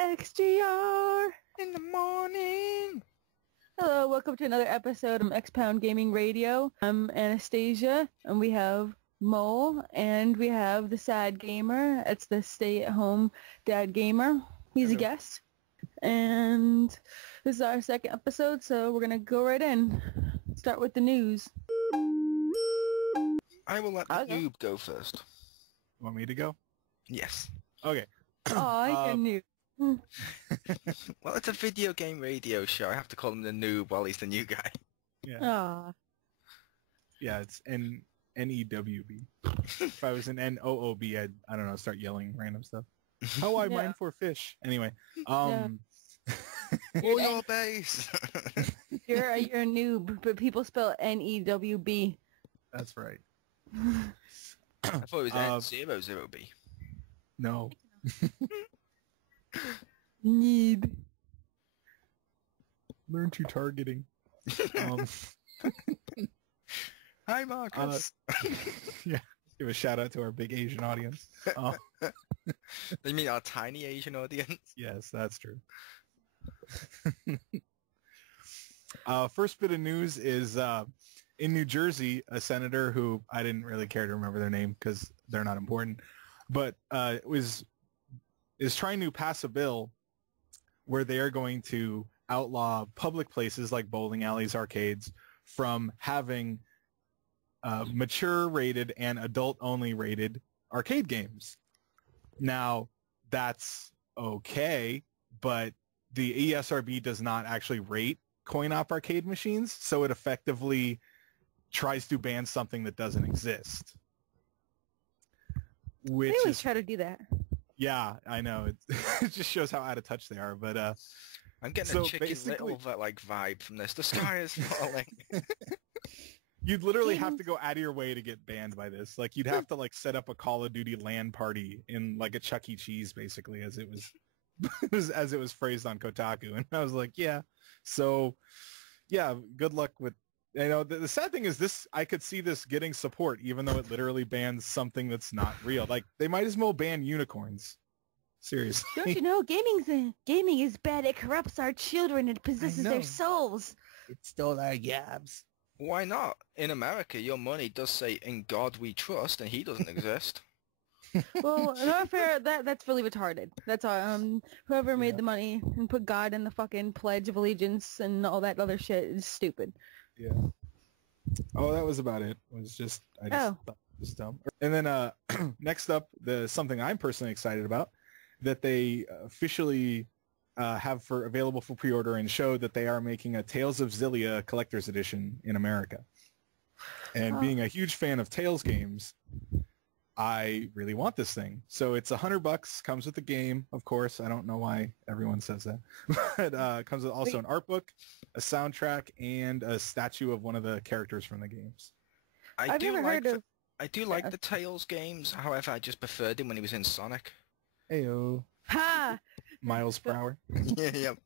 XGR! In the morning. Hello, welcome to another episode of Xpound Gaming Radio. I'm Anastasia, and we have Mole, and we have the Sad Gamer. It's the stay-at-home dad gamer. He's a guest. And this is our second episode, so we're going to go right in. Start with the news. I will let the noob go first. Want me to go? Yes. Okay. Oh, you're new. Well, it's a video game radio show. I have to call him the noob while he's the new guy. Yeah. Aw. Yeah, it's N-E-W-B. If I was an N-O-O-B, I'd, I don't know, start yelling random stuff. How I mine for fish. Anyway. Oh, your base. You're a noob, but people spell it N-E-W-B. That's right. I thought it was N00B. No. Need. Learn to targeting. Hi, Marcus. Yeah. Give a shout out to our big Asian audience. You mean our tiny Asian audience? Yes, that's true. First bit of news is in New Jersey, a senator who I didn't really care to remember their name because they're not important, but is trying to pass a bill where they are going to outlaw public places like bowling alleys, arcades, from having mature rated and adult only rated arcade games. Now, that's okay, but the ESRB does not actually rate coin-op arcade machines, so it effectively tries to ban something that doesn't exist. They always try to do that. Yeah, I know. It just shows how out of touch they are. But I'm getting a Chicken Little vibe from this. The sky is falling. You'd literally have to go out of your way to get banned by this. Like, you'd have to like set up a Call of Duty LAN party in like a Chuck E. Cheese, basically, as it was as it was phrased on Kotaku. And I was like, yeah. So, yeah, good luck with. You know, the sad thing is this. I could see this getting support, even though it literally bans something that's not real. Like, they might as well ban unicorns. Seriously. Don't you know, gaming is bad. It corrupts our children. It possesses their souls. It stole our yabs. Why not? In America, your money does say, "In God we trust," and he doesn't exist. Well, not fair. That's really retarded. That's whoever made the money and put God in the fucking Pledge of Allegiance and all that other shit is stupid. Yeah. Oh, that was about it. It was just I just thought it was dumb. And then next up, something I'm personally excited about that they officially have available for pre-order and showed that they are making a Tales of Xillia collector's edition in America. And being a huge fan of Tales games, I really want this thing. So it's $100, comes with the game, of course. I don't know why everyone says that. But comes with also an art book, a soundtrack, and a statue of one of the characters from the games. I do like the Tales games. However, I just preferred him when he was in Sonic. Heyo. Ha! Miles per hour. Yep.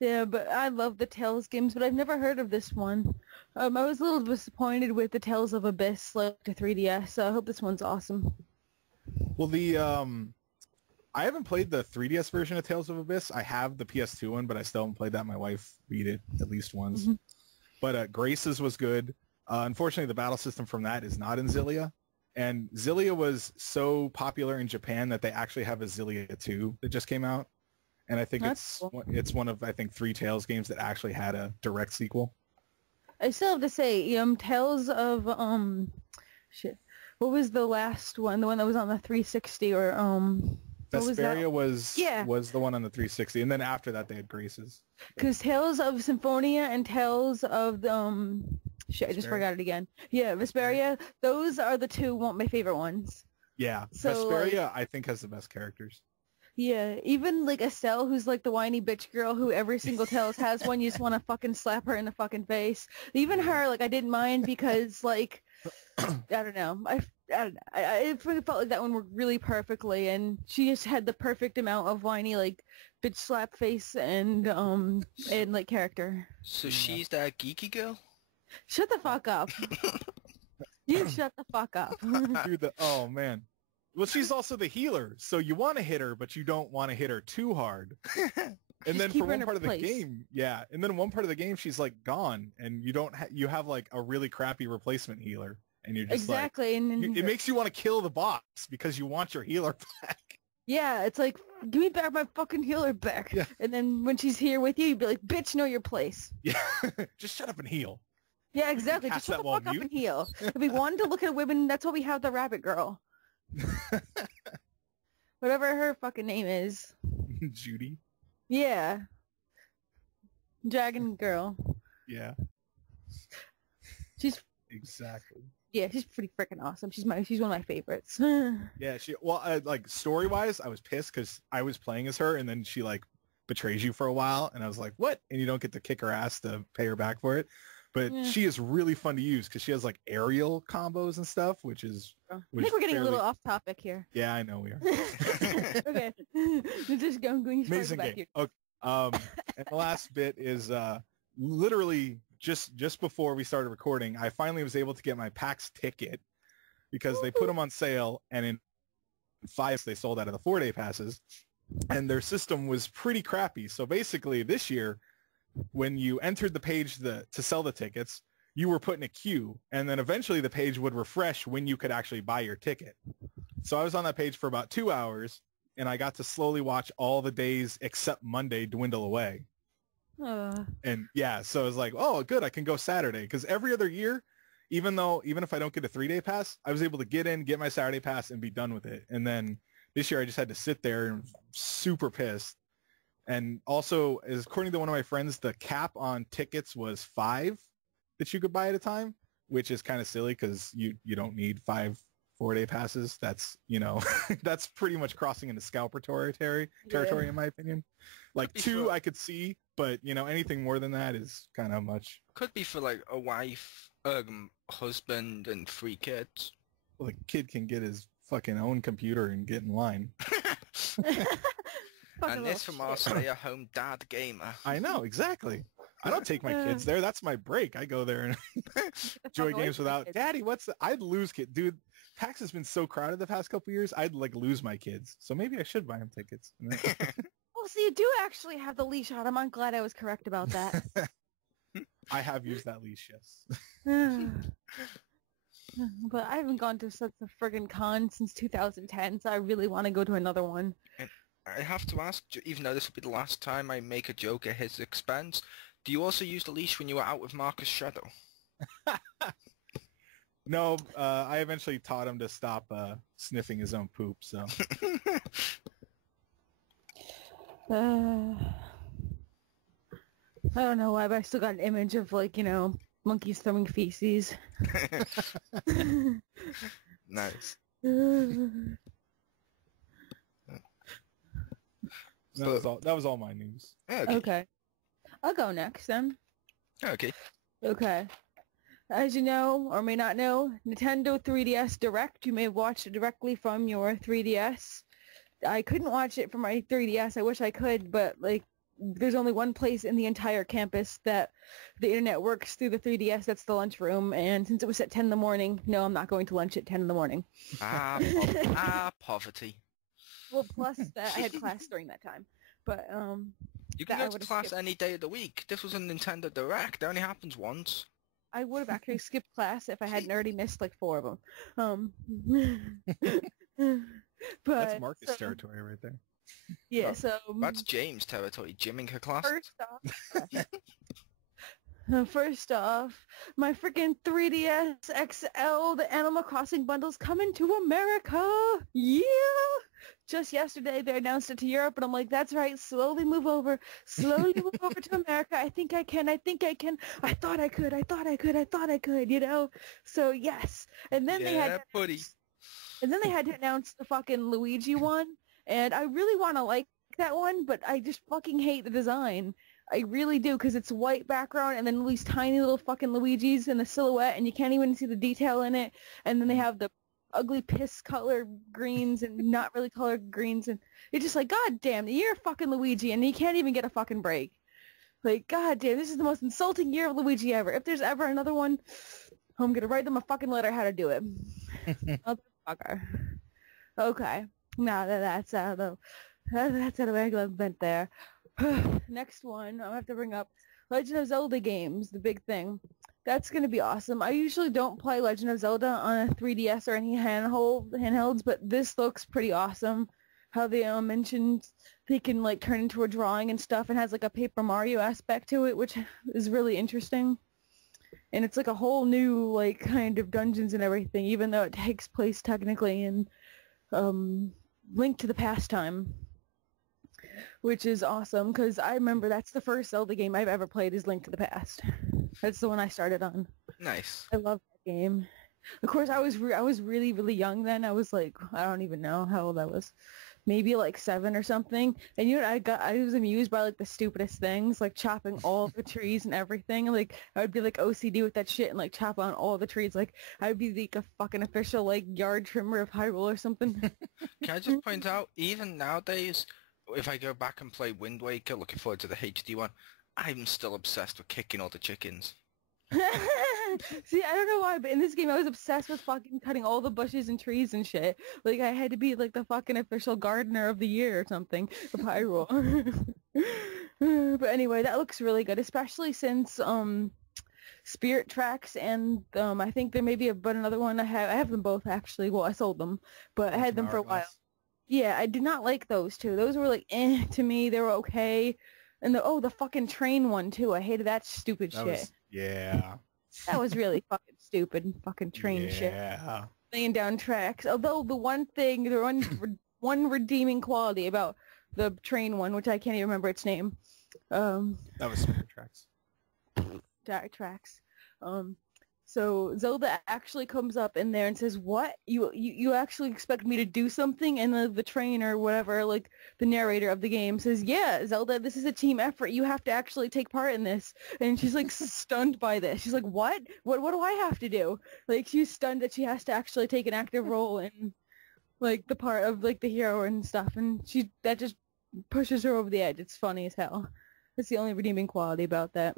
Yeah, but I love the Tales games, but I've never heard of this one. I was a little disappointed with the Tales of Abyss, like the 3DS, so I hope this one's awesome. Well, I haven't played the 3DS version of Tales of Abyss. I have the PS2 one, but I still haven't played that. My wife beat it at least once. Mm-hmm. But Grace's was good. Unfortunately, the battle system from that is not in Xillia. And Xillia was so popular in Japan that they actually have a Xillia 2 that just came out. And I think it's one of, I think, 3 Tales games that actually had a direct sequel. I still have to say, Tales of, shit. What was the last one? The one that was on the 360 or, Vesperia was the one on the 360. And then after that, they had Grace's. Because Tales of Symphonia and Tales of, shit, I just forgot it again. Yeah, Vesperia, those are the two my favorite ones. Yeah, so, Vesperia, I think, has the best characters. Yeah, even like Estelle, who's like the whiny bitch girl who every single Tales has one, you just want to fucking slap her in the fucking face. Even her, like, I didn't mind because, like, I don't know. I don't know. I felt like that one worked really perfectly, and she just had the perfect amount of whiny, like, bitch slap face and like, character. So she's that geeky girl? Shut the fuck up. You shut the fuck up. Oh, man. Well, she's also the healer, so you want to hit her, but you don't want to hit her too hard. And then for one part of the game, and then one part of the game, she's like gone, and you don't. You have like a really crappy replacement healer, and you're just exactly. Like, and it makes you want to kill the boss because you want your healer back. Yeah, it's like, give me back my fucking healer back. Yeah. And then when she's here with you, you'd be like, bitch, know your place. Yeah, just shut up and heal. Yeah, exactly. Just shut the fuck up and heal. If we wanted to look at women, that's why we have the rabbit girl. Whatever her fucking name is. Judy. Yeah. Dragon girl. Yeah. She's exactly. Yeah, she's pretty freaking awesome. She's one of my favorites. Yeah, like story wise, I was pissed because I was playing as her, and then she like betrays you for a while, and I was like, what? And you don't get to kick her ass to pay her back for it. But she is really fun to use because she has like aerial combos and stuff, which is. I think we're getting a little off topic here. Yeah, I know we are. Okay, just going amazing back game. here. Okay. And the last bit is literally just before we started recording, I finally was able to get my PAX ticket because they put them on sale, and in 5 they sold out of the 4-day passes, and their system was pretty crappy. So basically, this year, when you entered the page to sell the tickets, you were put in a queue, and then eventually the page would refresh when you could actually buy your ticket. So I was on that page for about 2 hours, and I got to slowly watch all the days except Monday dwindle away. And yeah, so I was like, oh, good, I can go Saturday. Because every other year, even if I don't get a 3-day pass, I was able to get in, get my Saturday pass, and be done with it. And then this year I just had to sit there and super pissed. And also, according to one of my friends, the cap on tickets was 5 that you could buy at a time, which is kind of silly because you don't need 5 4-day passes. That's, that's pretty much crossing into scalper territory in my opinion. Like 2 I could see, but anything more than that is kind of much. Could be for like a wife, husband, and 3 kids. Well, the kid can get his fucking own computer and get in line. And this from our stay-at-home dad gamer. I know, exactly. I don't take my kids there. That's my break. I go there and enjoy games without Daddy. I'd lose kid, dude. PAX has been so crowded the past couple years. I'd like lose my kids. So maybe I should buy them tickets. Well, so you do actually have the leash on. I'm glad I was correct about that. I have used that leash, yes. But I haven't gone to such a friggin' con since 2010, so I really want to go to another one. And I have to ask, even though this will be the last time I make a joke at his expense, do you also use the leash when you were out with Marcus Shadow? No, I eventually taught him to stop sniffing his own poop, so. I don't know why, but I still got an image of, like, monkeys throwing feces. Nice. That was all my news. Okay. I'll go next then. Okay. Okay. As you know, or may not know, Nintendo 3DS Direct, you may watch it directly from your 3DS. I couldn't watch it from my 3DS. I wish I could, but, like, there's only one place in the entire campus that the internet works through the 3DS. That's the lunchroom. And since it was at 10 in the morning, no, I'm not going to lunch at 10 in the morning. Poverty. Well, plus that I had class during that time. But, you can go to class any day of the week. This was a Nintendo Direct. It only happens once. I would have actually skipped class if I hadn't already missed like 4 of them. But that's Marcus territory right there. Yeah, so that's James territory, gymming her class. First off, my freaking 3DS XL, the Animal Crossing bundles coming to America. Yeah. Just yesterday they announced it to Europe, and I'm like, that's right, slowly move over to America. I think I can. I thought I could, So yes. And then they had to announce the fucking Luigi one, and I really want to like that one, but I just fucking hate the design. I really do, because it's white background and then these tiny little fucking Luigis in the silhouette, and you can't even see the detail in it. And then they have the ugly piss color greens and not really colored greens, and you're just like, god damn, you're fucking Luigi, and you can't even get a fucking break. Like, god damn, this is the most insulting year of Luigi ever. If there's ever another one, I'm gonna write them a fucking letter how to do it. Motherfucker. Okay. Now that that's out of that's out of event there. Next one, I'll have to bring up Legend of Zelda games, the big thing. That's going to be awesome. I usually don't play Legend of Zelda on a 3DS or any handhelds, but this looks pretty awesome. How they mentioned they can like turn into a drawing and stuff and has like a Paper Mario aspect to it, which is really interesting. And it's like a whole new like kind of dungeons and everything, even though it takes place technically in Link to the Past time, which is awesome because I remember that's the first Zelda game I've ever played is Link to the Past. That's the one I started on. Nice. I love that game. Of course, I was really, really young then. I was like, I don't even know how old I was. Maybe like 7 or something. And you know what I was amused by like the stupidest things, like chopping all the trees and everything. Like I would be like OCD with that shit and like chop on all the trees. Like I would be like a fucking official like yard trimmer of Hyrule or something. Can I just point out, even nowadays, if I go back and play Wind Waker, looking forward to the HD one, I'm still obsessed with kicking all the chickens. See, I don't know why, but in this game I was obsessed with fucking cutting all the bushes and trees and shit. Like I had to be like the fucking official gardener of the year or something of Hyrule. But anyway, that looks really good, especially since Spirit Tracks and I think there may be but another one I have them both actually. Well, I sold them, but I had them for a while. Yeah, I did not like those two. Those were like to me. They were okay. And the fucking train one too. I hated that stupid shit. Yeah. That was really fucking stupid. Fucking train shit. Yeah. Laying down tracks. Although the one one redeeming quality about the train one, which I can't even remember its name. That was Spirit Tracks. Direct tracks. So Zelda actually comes up in there and says, "What? You actually expect me to do something?" And the trainer or whatever, like the narrator of the game, says, "Yeah, Zelda, this is a team effort. You have to actually take part in this." And she's like stunned by this. She's like, "What? What do I have to do?" Like she's stunned that she has to actually take an active role in like the part of like the hero and stuff. And that just pushes her over the edge. It's funny as hell. That's the only redeeming quality about that.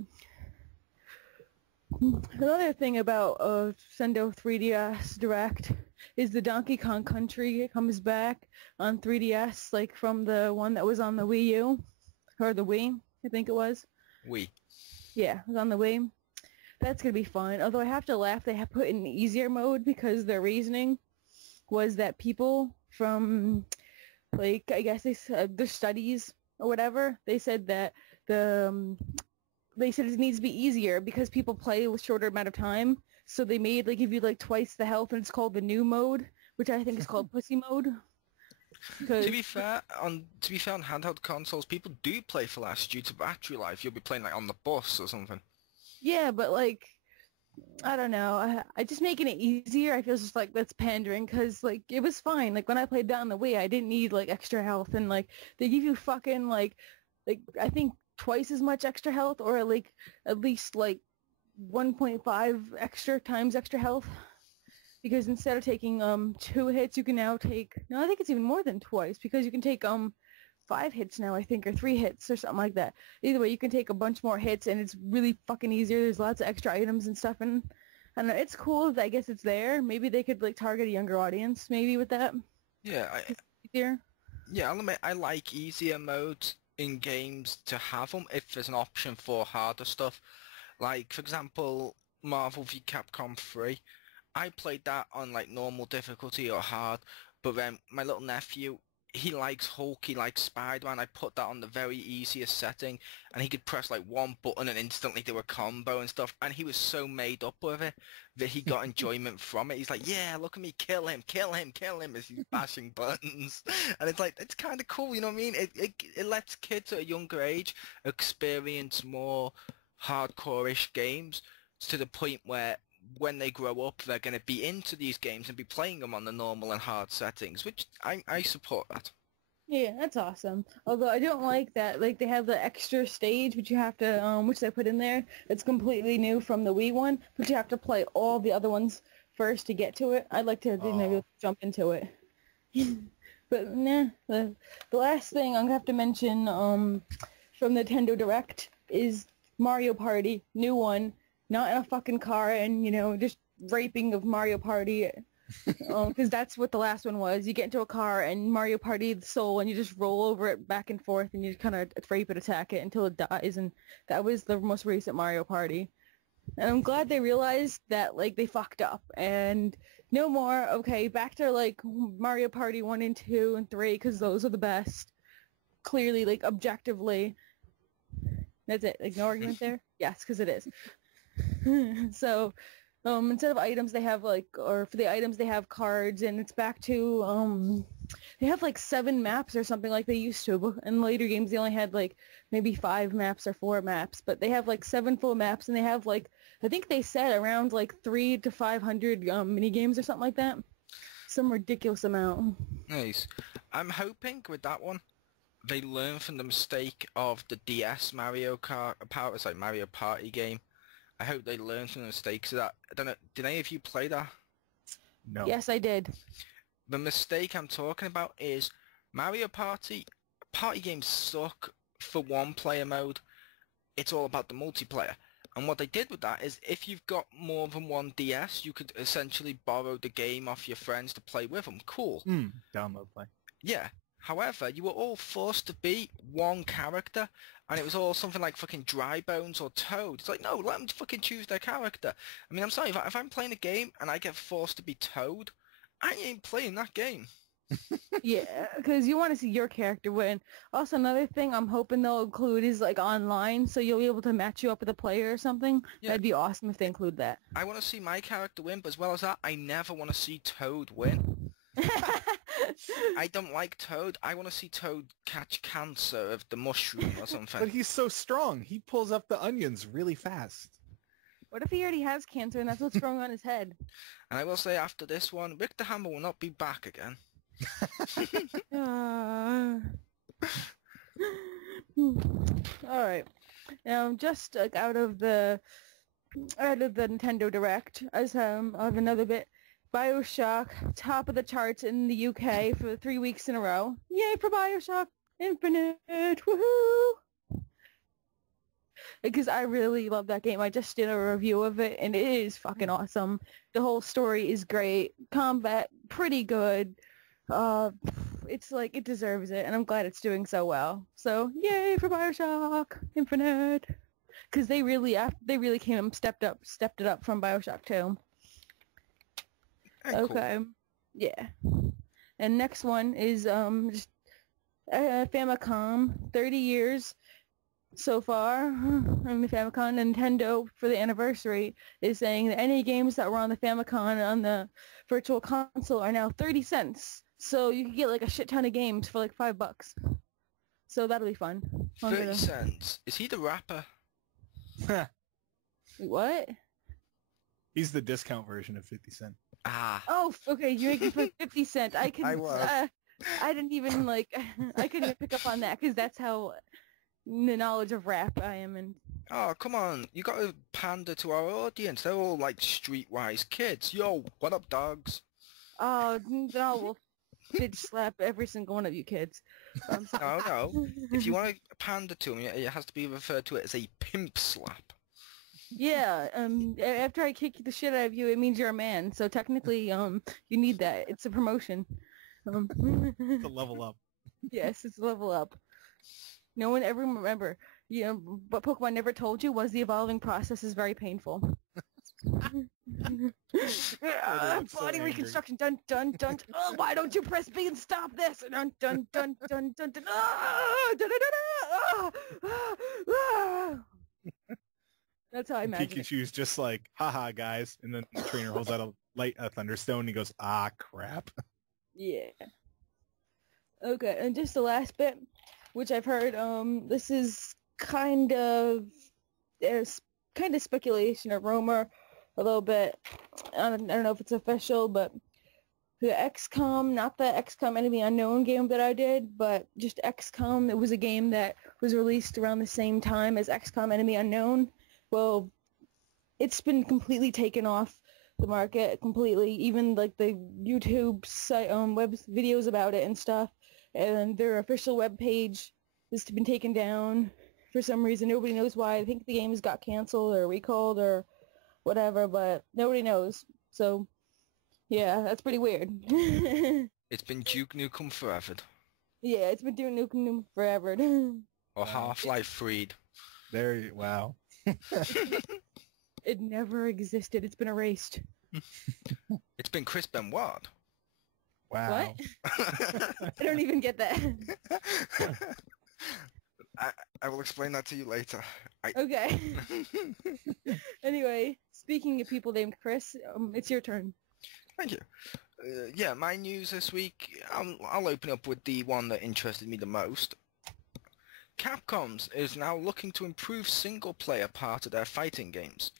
Another thing about Nintendo 3DS Direct is the Donkey Kong Country comes back on 3DS, like from the one that was on the Wii U, or the Wii, I think it was. Wii. Yeah, it was on the Wii. That's going to be fun. Although I have to laugh, they have put it in easier mode because their reasoning was that people from, like, I guess their studies or whatever, they said that they said it needs to be easier because people play with shorter amount of time. So they made like give you like twice the health, and it's called the new mode, which I think is called pussy mode. To be fair, on handheld consoles, people do play for less due to battery life. You'll be playing like on the bus or something. Yeah, but like I don't know. I just making it easier. I feel just like that's pandering because like it was fine. Like when I played that on the Wii, I didn't need like extra health, and like they give you fucking like I think twice as much extra health, or like at least like 1.5 extra times extra health, because instead of taking 2 hits, you can now take, no, I think it's even more than twice, because you can take 5 hits now, I think, or 3 hits or something like that. Either way, you can take a bunch more hits, and it's really fucking easier. There's lots of extra items and stuff, and I don't know, it's cool that I guess it's there. Maybe they could like target a younger audience maybe with that. Yeah, I'll admit I like easier modes in games to have them if there's an option for harder stuff. Like, for example, Marvel v Capcom 3. I played that on like normal difficulty or hard, but then my little nephew, he likes Hulk, he likes Spider-Man. I put that on the very easiest setting, and he could press like one button and instantly do a combo and stuff, and he was so made up with it that he got enjoyment from it. He's like, yeah, look at me, kill him, as he's bashing buttons. And it's like, it's kind of cool, you know what I mean? It lets kids at a younger age experience more hardcore-ish games to the point where when they grow up, they're going to be into these games and be playing them on the normal and hard settings, which I support that. Yeah, that's awesome. Although I don't like that, like they have the extra stage, which you have to, which they put in there. It's completely new from the Wii one, but you have to play all the other ones first to get to it. I'd like to maybe jump into it. But nah, the last thing I'm going to have to mention from Nintendo Direct is Mario Party, new one. Not in a fucking car and, you know, just raping of Mario Party Because that's what the last one was. You get into a car and Mario Party the Soul, and you just roll over it back and forth, and you kind of rape it, attack it until it dies. And that was the most recent Mario Party. And I'm glad they realized that, like, they fucked up. And no more, okay, back to, like, Mario Party 1 and 2 and 3, because those are the best. Clearly, like, objectively. That's it. Like, no argument there? Yes, because it is. So, instead of items, they have, like, or for the items, they have cards, and it's back to, they have, like, 7 maps or something like they used to. In later games, they only had, like, maybe 5 maps or 4 maps, but they have, like, 7 full maps, and they have, like, I think they said around, like, 300 to 500 mini games or something like that. Some ridiculous amount. Nice. I'm hoping with that one, they learn from the mistake of the DS Mario Party game. I hope they learn from the mistakes of that. I don't know, did any of you play that? No. Yes, I did. The mistake I'm talking about is Mario Party games suck for one-player mode. It's all about the multiplayer. And what they did with that is if you've got more than one DS, you could essentially borrow the game off your friends to play with them. Cool. Download play. Yeah. However, you were all forced to be one character, and it was all something like fucking Dry Bones or Toad. It's like, no, let them fucking choose their character. I mean, I'm sorry, if I'm playing a game and I get forced to be Toad, I ain't playing that game. Yeah, because you want to see your character win. Also, another thing I'm hoping they'll include is, like, online, so you'll be able to match you up with a player or something. Yeah. That'd be awesome if they include that. I want to see my character win, but as well as that, I never want to see Toad win. I don't like Toad. I want to see Toad catch cancer of the mushroom or something. But he's so strong. He pulls up the onions really fast. What if he already has cancer and that's what's growing on his head? And I will say after this one, Rick the Hammer will not be back again. All right. Now, just out of the Nintendo Direct, I have another bit. BioShock, top of the charts in the UK for 3 weeks in a row. Yay for BioShock Infinite! Woohoo! Because I really love that game. I just did a review of it, and it is fucking awesome. The whole story is great. Combat, pretty good. It's like, it deserves it, and I'm glad it's doing so well. So, yay for BioShock Infinite! Because they really stepped it up from BioShock 2. Okay. Cool. Yeah. And next one is just Famicom. 30 years so far on the Famicom. Nintendo, for the anniversary, is saying that any games that were on the Famicom on the Virtual Console are now 30 cents. So you can get like a shit ton of games for like $5. So that'll be fun. 30 cents. Is he the rapper? What? He's the discount version of 50 Cent. Ah. Oh, okay, you're making for 50 cents. I was. I didn't even, like, I couldn't even pick up on that, because that's how the knowledge of rap I am in. Oh, come on. You got to pander to our audience. They're all, like, streetwise kids. Yo, what up, dogs? Oh, no, we'll bitch slap every single one of you kids. I'm sorry. No. If you want to pander to them, it has to be referred to as a pimp slap. Yeah, after I kick the shit out of you, it means you're a man. So technically, you need that. It's a promotion. It's a level up. Yes, it's a level up. No one ever remember. You know, what Pokemon never told you was the evolving process is very painful. Body reconstruction. Dun dun dun. Oh, why don't you press B and stop this? Dun dun dun dun dun dun. That's how I imagine it. Pikachu's just like, haha, guys. And then the trainer holds out a Thunderstone and he goes, ah, crap. Yeah. Okay, and just the last bit, which I've heard, this is kind of speculation or rumor, a little bit. I don't know if it's official, but the XCOM, not the XCOM Enemy Unknown game that I did, but just XCOM. It was a game that was released around the same time as XCOM Enemy Unknown. Well, it's been completely taken off the market, completely. Even like the YouTube site, web videos about it and stuff, and their official web page has been taken down for some reason. Nobody knows why. I think the game's got canceled or recalled or whatever, but nobody knows. So Yeah, that's pretty weird. It's been Duke Nukem forever. Yeah, it's been doing Nukem forever. Or Wow. Half-Life Freed. Wow. It never existed. It's been erased. It's been Chris Benoit. Wow. What? I don't even get that. I will explain that to you later. Okay. Anyway, speaking of people named Chris, it's your turn. Thank you. Yeah, my news this week, I'll open up with the one that interested me the most. Capcom is now looking to improve single-player part of their fighting games.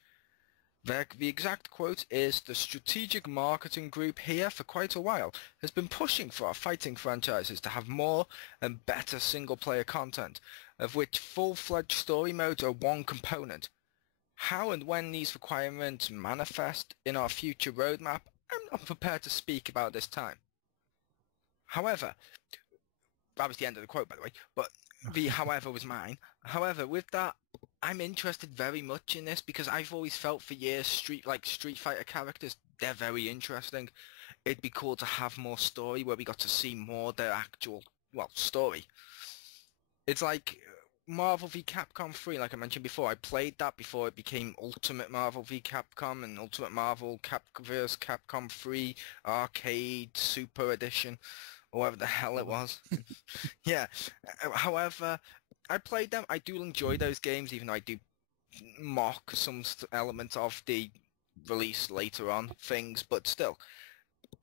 The exact quote is, "The strategic marketing group here for quite a while has been pushing for our fighting franchises to have more and better single-player content, of which full-fledged story modes are one component. How and when these requirements manifest in our future roadmap, I'm not prepared to speak about this time." However, that was the end of the quote, by the way, but the however was mine. However, with that, I'm interested very much in this because I've always felt for years Street Fighter characters, they're very interesting. It'd be cool to have more story where we got to see more of their actual, story. It's like Marvel v Capcom 3, like I mentioned before. I played that before it became Ultimate Marvel v Capcom and Ultimate Marvel vs Capcom 3 Arcade Super Edition, or whatever the hell it was. Yeah. However, I played them. I do enjoy those games, even though I do mock some elements of the release later on things, but still.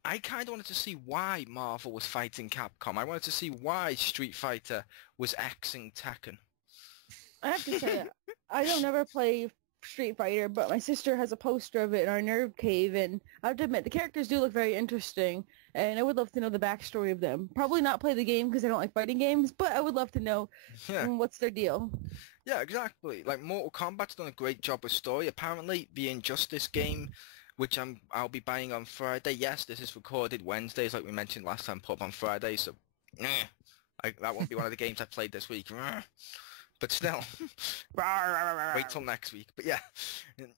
I kind of wanted to see why Marvel was fighting Capcom. I wanted to see why Street Fighter was Xing Tekken. I have to say, I don't ever play Street Fighter, but my sister has a poster of it in our nerd cave, and I have to admit, the characters do look very interesting, and I would love to know the backstory of them. Probably not play the game because I don't like fighting games, but I would love to know what's their deal. Yeah, exactly. Like, Mortal Kombat's done a great job with story. Apparently, the Injustice game, which I'll be buying on Friday. Yes, this is recorded Wednesdays, like we mentioned last time, put up on Friday, so that won't be one of the games I played this week. But still, wait till next week. But yeah,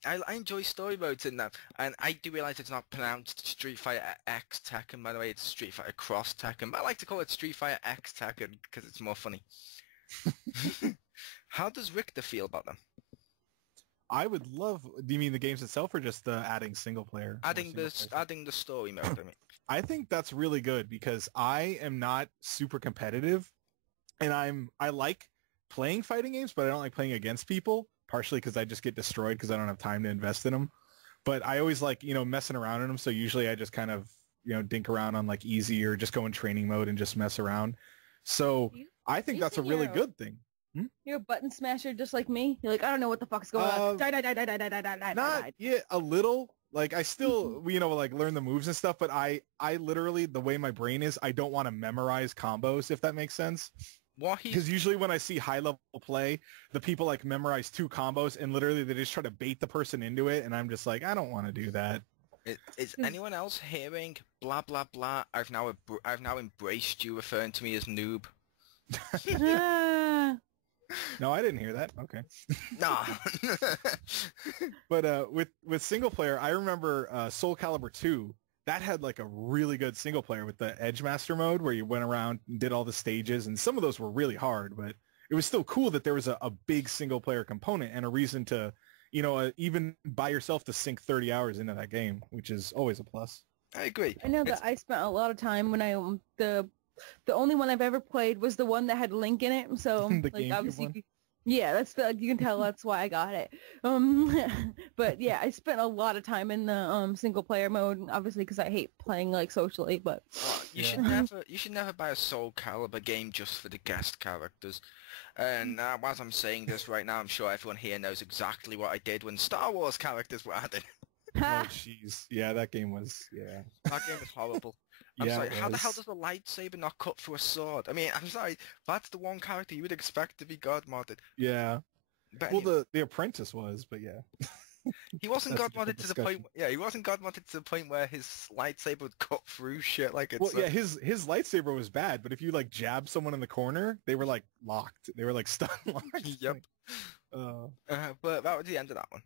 I enjoy story modes in that. And I do realize it's not pronounced Street Fighter X Tekken, by the way. It's Street Fighter Cross Tekken. But I like to call it Street Fighter X Tekken because it's more funny. How does Richter feel about them? I would love... Do you mean the games itself or just adding single player? Adding the story mode, I mean. I think that's really good because I am not super competitive. And I like playing fighting games, but I don't like playing against people, partially because I just get destroyed because I don't have time to invest in them. But I always like, messing around in them. So usually I just kind of, dink around on like easy or just go in training mode and just mess around. So I think that's a really good thing. You're a button smasher just like me? You're like, I don't know what the fuck's going on. Not yet, a little. Like I still, like learn the moves and stuff, but I literally, the way my brain is, I don't want to memorize combos, if that makes sense. Because usually when I see high-level play, the people like memorize 2 combos and literally they just try to bait the person into it, and I'm just like, I don't want to do that. Is anyone else hearing blah blah blah? I've now embraced you, referring to me as noob. No, I didn't hear that. Okay. Nah. But with single player, I remember Soul Calibur 2. That had like a really good single player with the Edgemaster mode where you went around and did all the stages, and some of those were really hard, but it was still cool that there was a big single player component and a reason to, even by yourself to sink 30 hours into that game, which is always a plus. I agree. I know that I spent a lot of time when the only one I've ever played was the one that had Link in it, so like obviously one? Yeah, that's you can tell that's why I got it. But yeah, I spent a lot of time in the single player mode, obviously because I hate playing like socially. But you should never buy a Soul Calibur game just for the guest characters. And as I'm saying this right now, I'm sure everyone here knows exactly what I did when Star Wars characters were added. Oh jeez, yeah, that game was That game was horrible. I'm sorry, how the hell does a lightsaber not cut through a sword? I mean, I'm sorry, that's the one character you would expect to be God modded. Yeah. But well, the apprentice was, but yeah. He wasn't God modded to the point. Yeah, he wasn't God modded to the point where his lightsaber would cut through shit like it's. Well, yeah, his lightsaber was bad, but if you like jab someone in the corner, they were like locked. They were like stun locked. Yep. But that was the end of that one.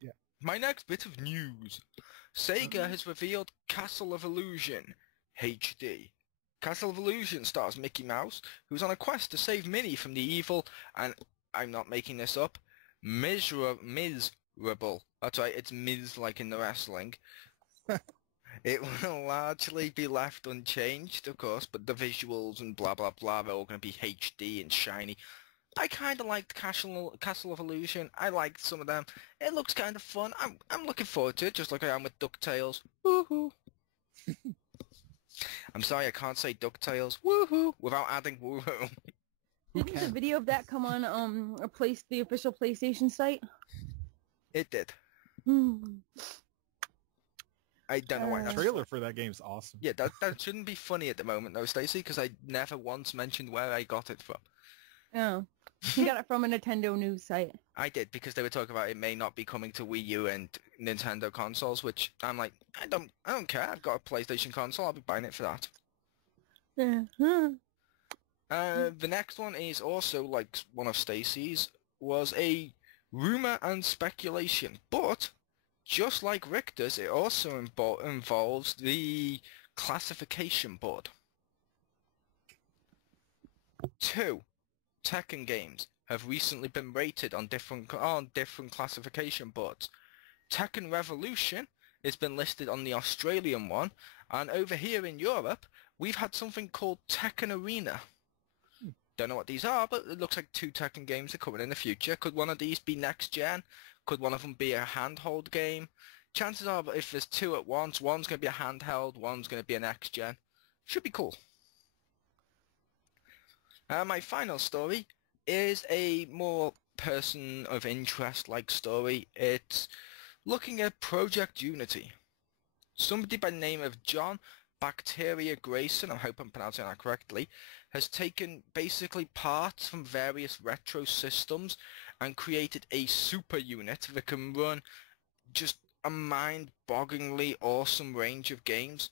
Yeah. My next bit of news. Sega has revealed Castle of Illusion HD. Castle of Illusion stars Mickey Mouse, who's on a quest to save Minnie from the evil, and I'm not making this up, miserable. That's right, it's Miz like in the wrestling. It will largely be left unchanged, of course, but the visuals and blah blah blah are all going to be HD and shiny. I kind of liked Castle of Illusion. I liked some of them. It looks kind of fun. I'm looking forward to it, just like I am with DuckTales. Woohoo! I'm sorry, I can't say DuckTales. Woohoo! Without adding woohoo. Didn't the video of that come on the official PlayStation site? It did. Hmm. I don't know why. The trailer for that game's awesome. Yeah, that shouldn't be funny at the moment though, Stacey, because I never once mentioned where I got it from. Oh. You got it from a Nintendo news site. I did, because they were talking about it may not be coming to Wii U and Nintendo consoles, which I'm like, I don't care. I've got a PlayStation console. I'll be buying it for that. Yeah. The next one is also like one of Stacey's, was a rumor and speculation, but just like Richter's, it also involves the classification board. 2 Tekken games have recently been rated on different classification boards. Tekken Revolution has been listed on the Australian one, and over here in Europe, we've had something called Tekken Arena. Don't know what these are, but it looks like 2 Tekken games are coming in the future. Could one of these be next gen? Could one of them be a handheld game? Chances are, if there's 2 at once, one's going to be a handheld, one's going to be a next gen. Should be cool. My final story is a more person of interest-like story. It's looking at Project Unity. Somebody by the name of John Bacteria Grayson, I hope I'm pronouncing that correctly, has taken basically parts from various retro systems and created a super unit that can run just a mind-bogglingly awesome range of games,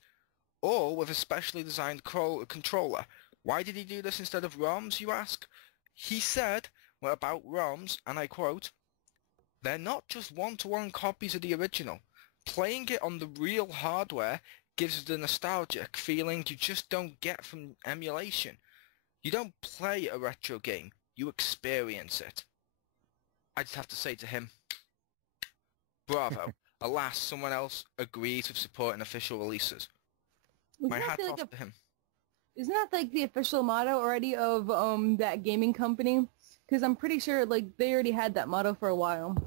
all with a specially designed controller. Why did he do this instead of ROMs, you ask? He said, well, about ROMs, and I quote, "They're not just one-to-one copies of the original. Playing it on the real hardware gives the nostalgic feeling you just don't get from emulation. You don't play a retro game, you experience it." I just have to say to him, bravo. Alas, someone else agrees with supporting official releases. My hat's off to him. Isn't that like the official motto already of that gaming company? Because I'm pretty sure like they already had that motto for a while.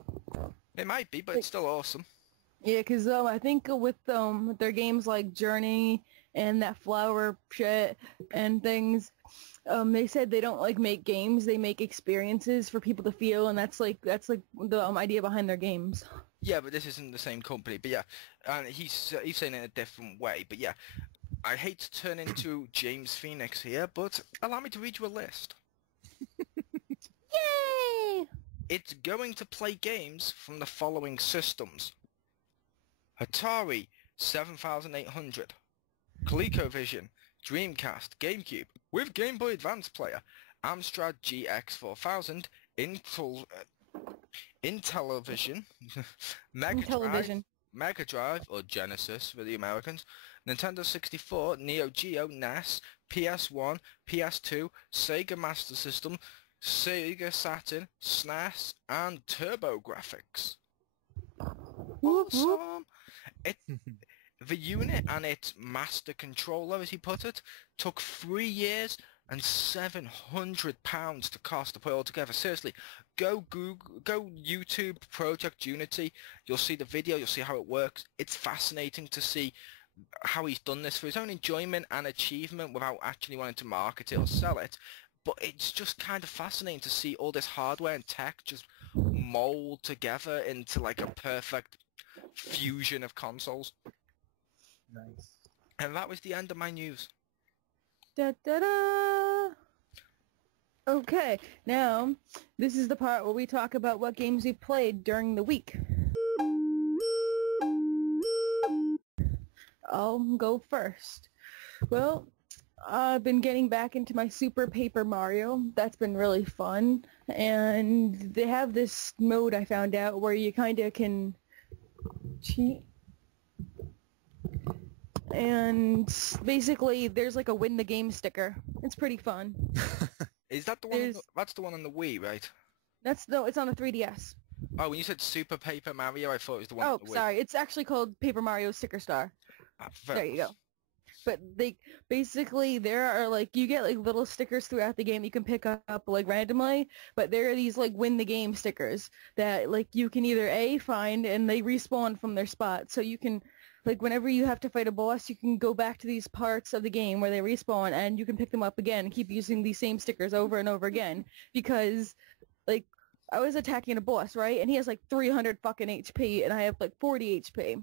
It might be, but it's still awesome. Yeah, because I think with their games like Journey and that flower shit and things, they said they don't like make games, they make experiences for people to feel, and that's like the idea behind their games. Yeah, but this isn't the same company. But yeah, and he's saying it in a different way. But yeah, I hate to turn into James Phoenix here, but allow me to read you a list. Yay! It's going to play games from the following systems: Atari 7800, ColecoVision, Dreamcast, GameCube, with Game Boy Advance player, Amstrad GX4000, Intellivision, Mega Drive, or Genesis for the Americans, Nintendo 64, Neo Geo, NES, PS1, PS2, Sega Master System, Sega Saturn, SNES, and TurboGrafx. Awesome! The unit and its master controller, as he put it, took 3 years and £700 to cost to put it all together. Seriously, go YouTube Project Unity. You'll see the video. You'll see how it works. It's fascinating to see how he's done this for his own enjoyment and achievement without actually wanting to market it or sell it. But it's just kind of fascinating to see all this hardware and tech just mold together into like a perfect fusion of consoles. Nice. And that was the end of my news. Da, da, da. Okay, now this is the part where we talk about what games we played during the week. I'll go first. Well, I've been getting back into my Super Paper Mario. That's been really fun. And they have this mode I found out where you kind of can cheat. And basically, there's like a win the game sticker. It's pretty fun. Is that the one? That's the one on the Wii, right? No, it's on the 3DS. Oh, when you said Super Paper Mario, I thought it was the one. Oh, on the Wii. sorry. It's actually called Paper Mario Sticker Star. There you go. But basically there are like, you get like little stickers throughout the game you can pick up like randomly, but there are these like win the game stickers that like you can either find and they respawn from their spot. So you can, like, whenever you have to fight a boss, you can go back to these parts of the game where they respawn and you can pick them up again and keep using these same stickers over and over again. Because, like, I was attacking a boss, right? And he has, like, 300 fucking HP and I have, like, 40 HP.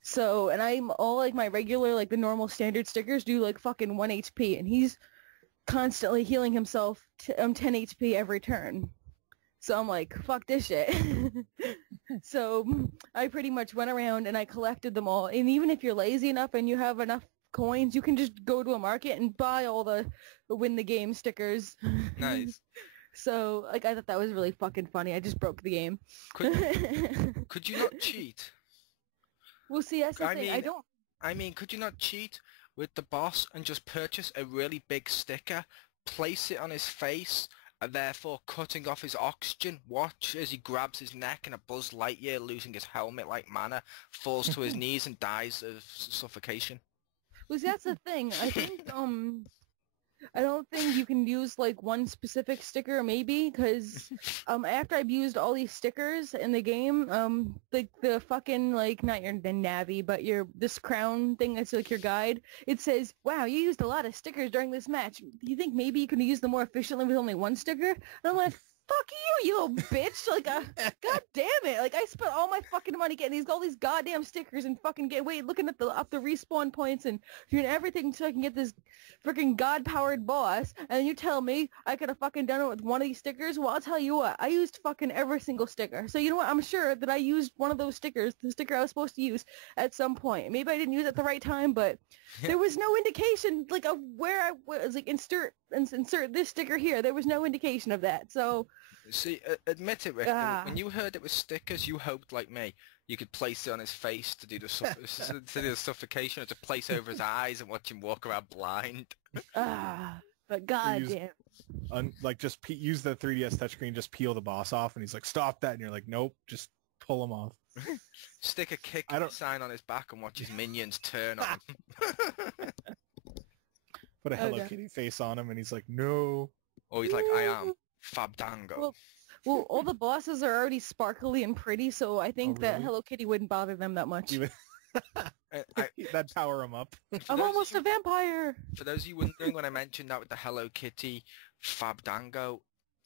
So, and I'm all, like, my regular, like, the normal standard stickers do, like, fucking 1 HP. And he's constantly healing himself 10 HP every turn. So I'm like, fuck this shit. So I pretty much went around and I collected them all. And even if you're lazy enough and you have enough coins, you can just go to a market and buy all the win the game stickers. Nice. So, like, I thought that was really fucking funny. I just broke the game. Could you not cheat? Well, see, that's the thing. I mean, could you not cheat with the boss and just purchase a really big sticker, place it on his face, and therefore cutting off his oxygen? Watch as he grabs his neck and a Buzz Lightyear, losing his helmet like mana, falls to his knees and dies of suffocation. Well, see, that's the thing. I think, I don't think you can use, like, one specific sticker, maybe, because, after I've used all these stickers in the game, like, the fucking, like, not the Navi, but this crown thing that's, like, your guide, it says, wow, you used a lot of stickers during this match. Do you think maybe you can use them more efficiently with only one sticker? And I'm like, fuck you little bitch. Like, god damn it. Like, I spent all my fucking money getting all these goddamn stickers and fucking looking at up the respawn points and doing everything so I can get this freaking god-powered boss, and then you tell me I could have fucking done it with one of these stickers? Well, I'll tell you what, I used fucking every single sticker. So you know what, I'm sure that I used one of those stickers, the sticker I was supposed to use, at some point. Maybe I didn't use it at the right time, but there was no indication, like, of where I was, like, insert this sticker here. There was no indication of that, so... See, admit it, Rick, when you heard it was stickers, you hoped, like me, you could place it on his face to do the, to do the suffocation, or to place over his eyes and watch him walk around blind. But goddamn. Like, just use the 3DS touchscreen, just peel the boss off, and he's like, stop that, and you're like, nope, just pull him off. Stick a kick sign on his back and watch his minions turn on him. Put a Hello Kitty face on him, and he's like, no. Or he's like, I am Fabdango. Well, all the bosses are already sparkly and pretty, so I think that Hello Kitty wouldn't bother them that much. That'd power him up. I'm almost a vampire! For those of you wondering, when I mentioned that with the Hello Kitty Fabdango,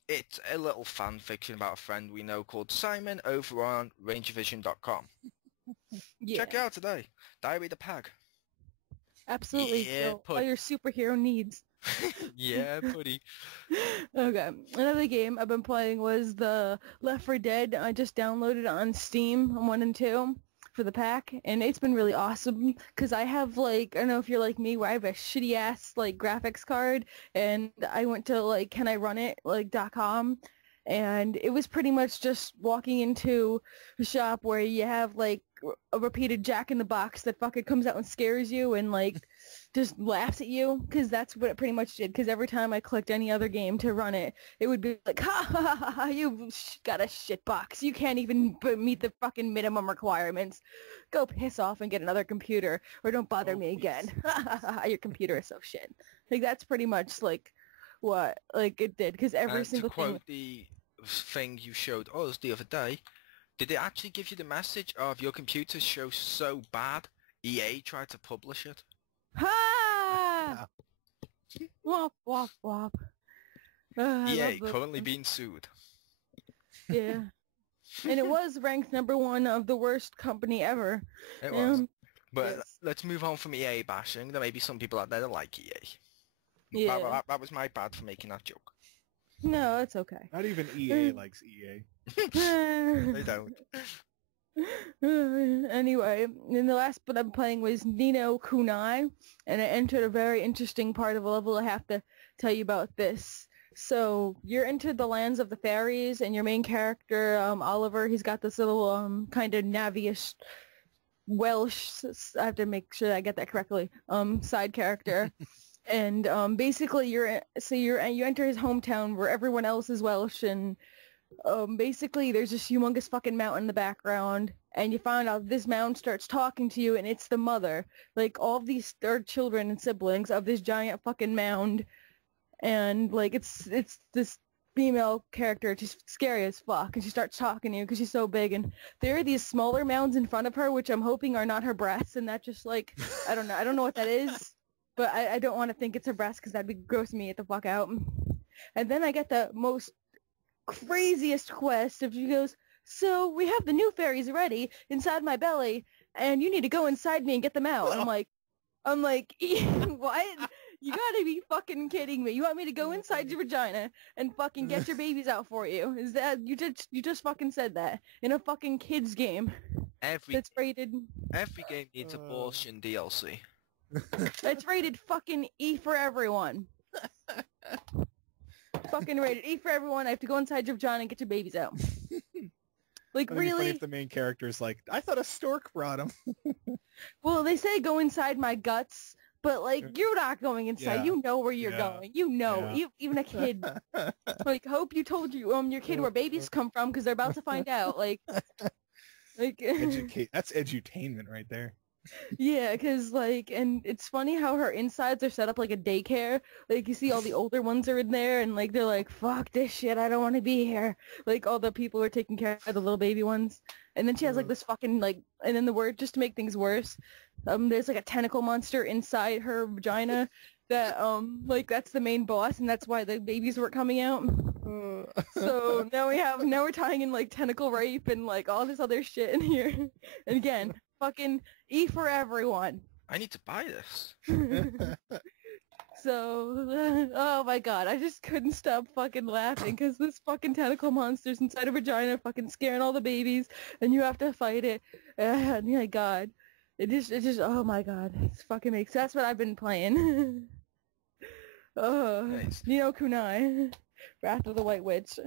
it's a little fan fiction about a friend we know called Simon over on rangervision.com. Yeah. Check it out today. Diary the Pag. Absolutely. Yeah, all your superhero needs. Yeah, buddy. Okay. Another game I've been playing was the Left 4 Dead. I just downloaded it on Steam on 1 and 2 for the pack, and it's been really awesome because I have, like, I don't know if you're like me, where I have a shitty ass, like, graphics card, and I went to, like, canirunit.com, and it was pretty much just walking into a shop where you have, like, a repeated Jack in the Box that fucking comes out and scares you and, like, just laughs at you, because that's what it pretty much did, because every time I clicked any other game to run it, it would be like, ha ha ha ha, you got a shit box, you can't even meet the fucking minimum requirements, go piss off and get another computer, or don't bother me again, ha ha ha, your computer is so shit. Like, that's pretty much, like, what, like, it did, because every single thing... To quote the thing you showed us the other day, did it actually give you the message of your computer show so bad, EA tried to publish it? Ha! Womp, womp, womp. EA currently being sued. Yeah. And it was ranked #1 of the worst company ever. It was. But let's move on from EA bashing. There may be some people out there that like EA. Yeah. That was my bad for making that joke. No, it's okay. Not even EA likes EA. They don't. Anyway, and the last bit I'm playing was Nino Kunai, and I entered a very interesting part of a level. I have to tell you about this. So you're into the lands of the fairies, and your main character, Oliver, he's got this little kind of Navi-ish Welsh. I have to make sure that I get that correctly. Side character. And basically you enter his hometown where everyone else is Welsh, and basically there's this humongous fucking mountain in the background, and you find out this mountain starts talking to you, and it's the mother. Like, all of these are children and siblings of this giant fucking mound, and like it's this female character. She's scary as fuck, and she starts talking to you because she's so big, and there are these smaller mounds in front of her, which I'm hoping are not her breasts, and that just like, I don't know what that is. But I don't want to think it's her breast because that'd be grossing me the fuck out. And then I get the most craziest quest if she goes, so we have the new fairies ready inside my belly, and you need to go inside me and get them out. I'm like, what? You gotta be fucking kidding me. You want me to go inside your vagina and fucking get your babies out for you? Is that, you just fucking said that in a fucking kids game that's rated... Every game needs abortion DLC. It's rated fucking E for everyone. Fucking rated E for everyone. I have to go inside your vagina and get your babies out. Like, really? If the main character is like, I thought a stork brought him. Well, they say go inside my guts, but like, you're not going inside. Yeah. You know where you're going. You know, Yeah. even a kid. Like, hope you told your kid where babies come from, because they're about to find out. Like That's edutainment right there. Yeah, because, like, and it's funny how her insides are set up like a daycare. Like, you see all the older ones are in there, and, like, they're like, fuck this shit, I don't want to be here. Like, all the people are taking care of the little baby ones. And then she has, like, this fucking, like, and then just to make things worse, there's, like, a tentacle monster inside her vagina that, like, that's the main boss, and that's why the babies weren't coming out. So now we're tying in, like, tentacle rape and, like, all this other shit in here. And again, fucking E for everyone. I need to buy this. So, oh my god, I just couldn't stop fucking laughing because this fucking tentacle monster's inside a vagina fucking scaring all the babies, and you have to fight it. And my god. It just, oh my god. It's fucking makes, that's what I've been playing. Oh, Nice. Nino Kunai. Wrath of the White Witch.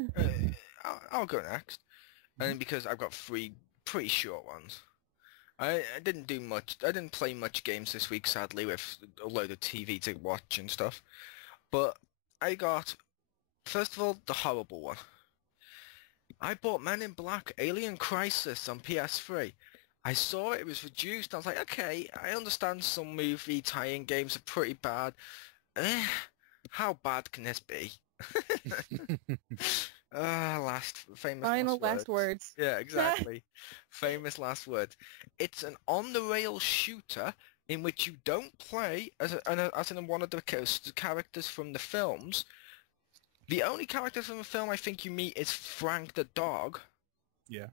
I'll go next. And because I've got 3 pretty short ones. I didn't do much. I didn't play much games this week, sadly, with a load of TV to watch and stuff. But I got, first of all, the horrible one. I bought Men in Black Alien Crisis on PS3. I saw it was reduced. I was like, okay, I understand some movie tie-in games are pretty bad. How bad can this be? Famous last words. Yeah, exactly. Famous last words. It's an on-the-rail shooter in which you don't play as in one of the characters from the films. The only character from the film I think you meet is Frank the dog. Yeah.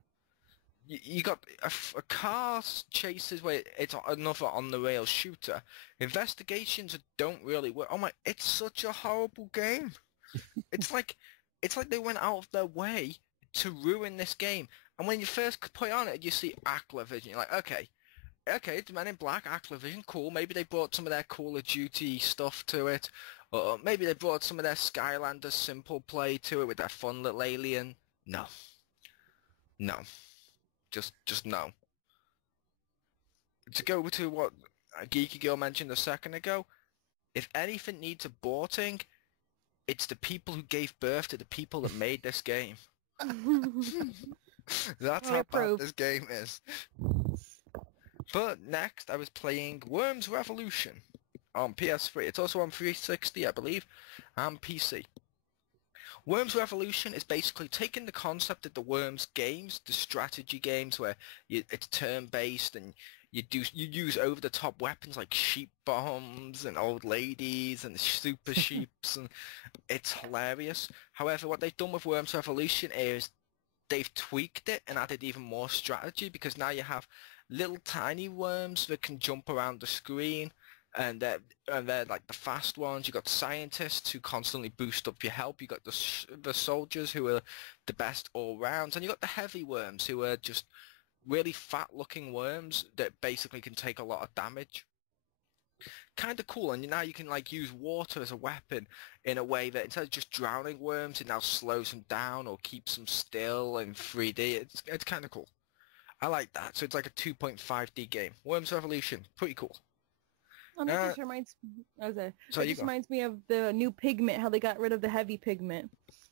You got a car chases where it's another on-the-rail shooter. Investigations don't really work. Oh my, it's such a horrible game. It's like they went out of their way to ruin this game. And when you first put it on it, you see Activision. You're like, okay, it's Men in Black, Activision, cool. Maybe they brought some of their Call of Duty stuff to it. Or maybe they brought some of their Skylanders simple play to it with their fun little alien. No. Just no. To go to what Geeky Girl mentioned a second ago, if anything needs aborting, it's the people who gave birth to the people that made this game. That's how bad this game is. But next, I was playing Worms Revolution on PS3. It's also on 360, I believe, and PC. Worms Revolution is basically taking the concept of the Worms games, the strategy games where it's turn-based and you use over-the-top weapons like sheep bombs and old ladies and super sheeps, and it's hilarious. However, what they've done with Worms Revolution is they've tweaked it and added even more strategy, because now you have little tiny worms that can jump around the screen. And they're like the fast ones. You got scientists who constantly boost up your health. You got the soldiers who are the best all rounds, and you got the heavy worms who are just really fat-looking worms that basically can take a lot of damage. Kind of cool, and now you can like use water as a weapon in a way that instead of just drowning worms, it now slows them down or keeps them still in 3D. It's kind of cool. I like that. So it's like a 2.5D game. Worms Revolution, pretty cool. That just reminds So it just reminds me of the new pigment, how they got rid of the heavy pigment.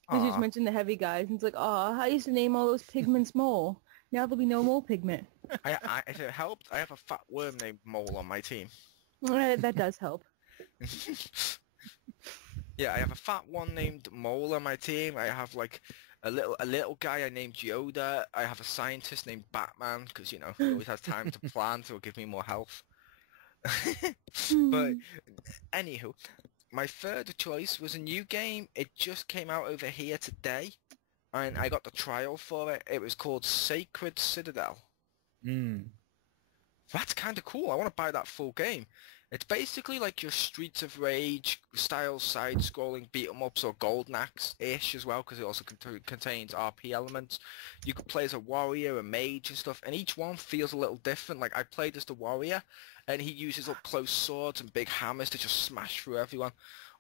Because you just mentioned the heavy guys, and it's like, oh, I used to name all those pigments mole. Now there'll be no mole pigment. If it helped, I have a fat worm named Mole on my team. That does help. Yeah, I have a fat one named Mole on my team. I have like a little guy I named Yoda. I have a scientist named Batman because, you know, he always has time to plan, so it'll give me more health. But anywho, my third choice was a new game. It just came out over here today, and I got the trial for it. It was called Sacred Citadel. That's kind of cool. I want to buy that full game. It's basically like your Streets of Rage style side-scrolling beat-em-ups or Golden Axe-ish as well, because it also contains RP elements. You could play as a warrior, a mage and stuff, and each one feels a little different. Like, I played as the warrior, and he uses up-close swords and big hammers to just smash through everyone.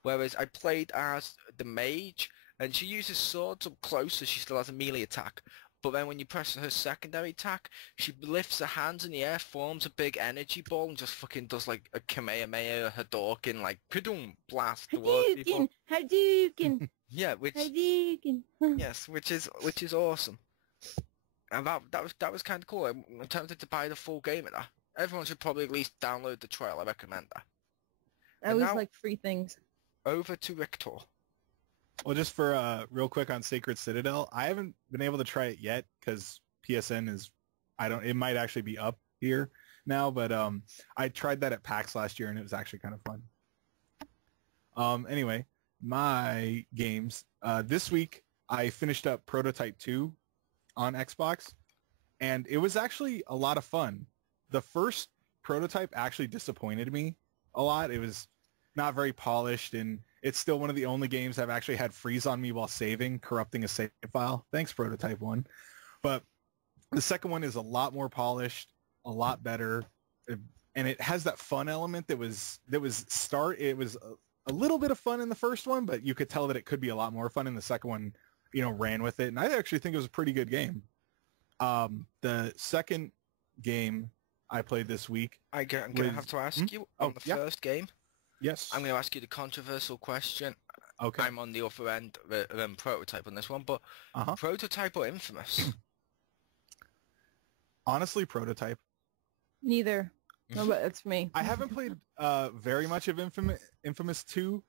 Whereas I played as the mage, and she uses swords up close, so she still has a melee attack. But then when you press her secondary attack, she lifts her hands in the air, forms a big energy ball, and just fucking does like a Kamehameha Hadouken, like, kadoom, blast towards people. Hadouken! Yeah, Hadouken! yes, which is awesome. And that was kind of cool. I'm tempted to buy the full game of that. Everyone should probably at least download the trial. I recommend that. I always like free things. Over to Victor. Well, just for real quick on Sacred Citadel, I haven't been able to try it yet because PSN is, it might actually be up here now, but I tried that at PAX last year and it was actually kind of fun. Anyway, my games. This week I finished up Prototype 2 on Xbox, and it was actually a lot of fun. The first Prototype actually disappointed me a lot. It was not very polished, and it's still one of the only games I've actually had freeze on me while saving, corrupting a save file. Thanks, Prototype 1. But the second one is a lot more polished, a lot better, and it has that fun element it was a little bit of fun in the first one, but you could tell that it could be a lot more fun in the second one, you know, ran with it. And I actually think it was a pretty good game. The second game I played this week. I'm going to have to ask you on the first game. Yes. I'm going to ask you the controversial question. Okay. I'm on the other end of Prototype on this one, but Prototype or Infamous? Honestly, Prototype. Neither. No, but it's me. I haven't played very much of Infamous 2,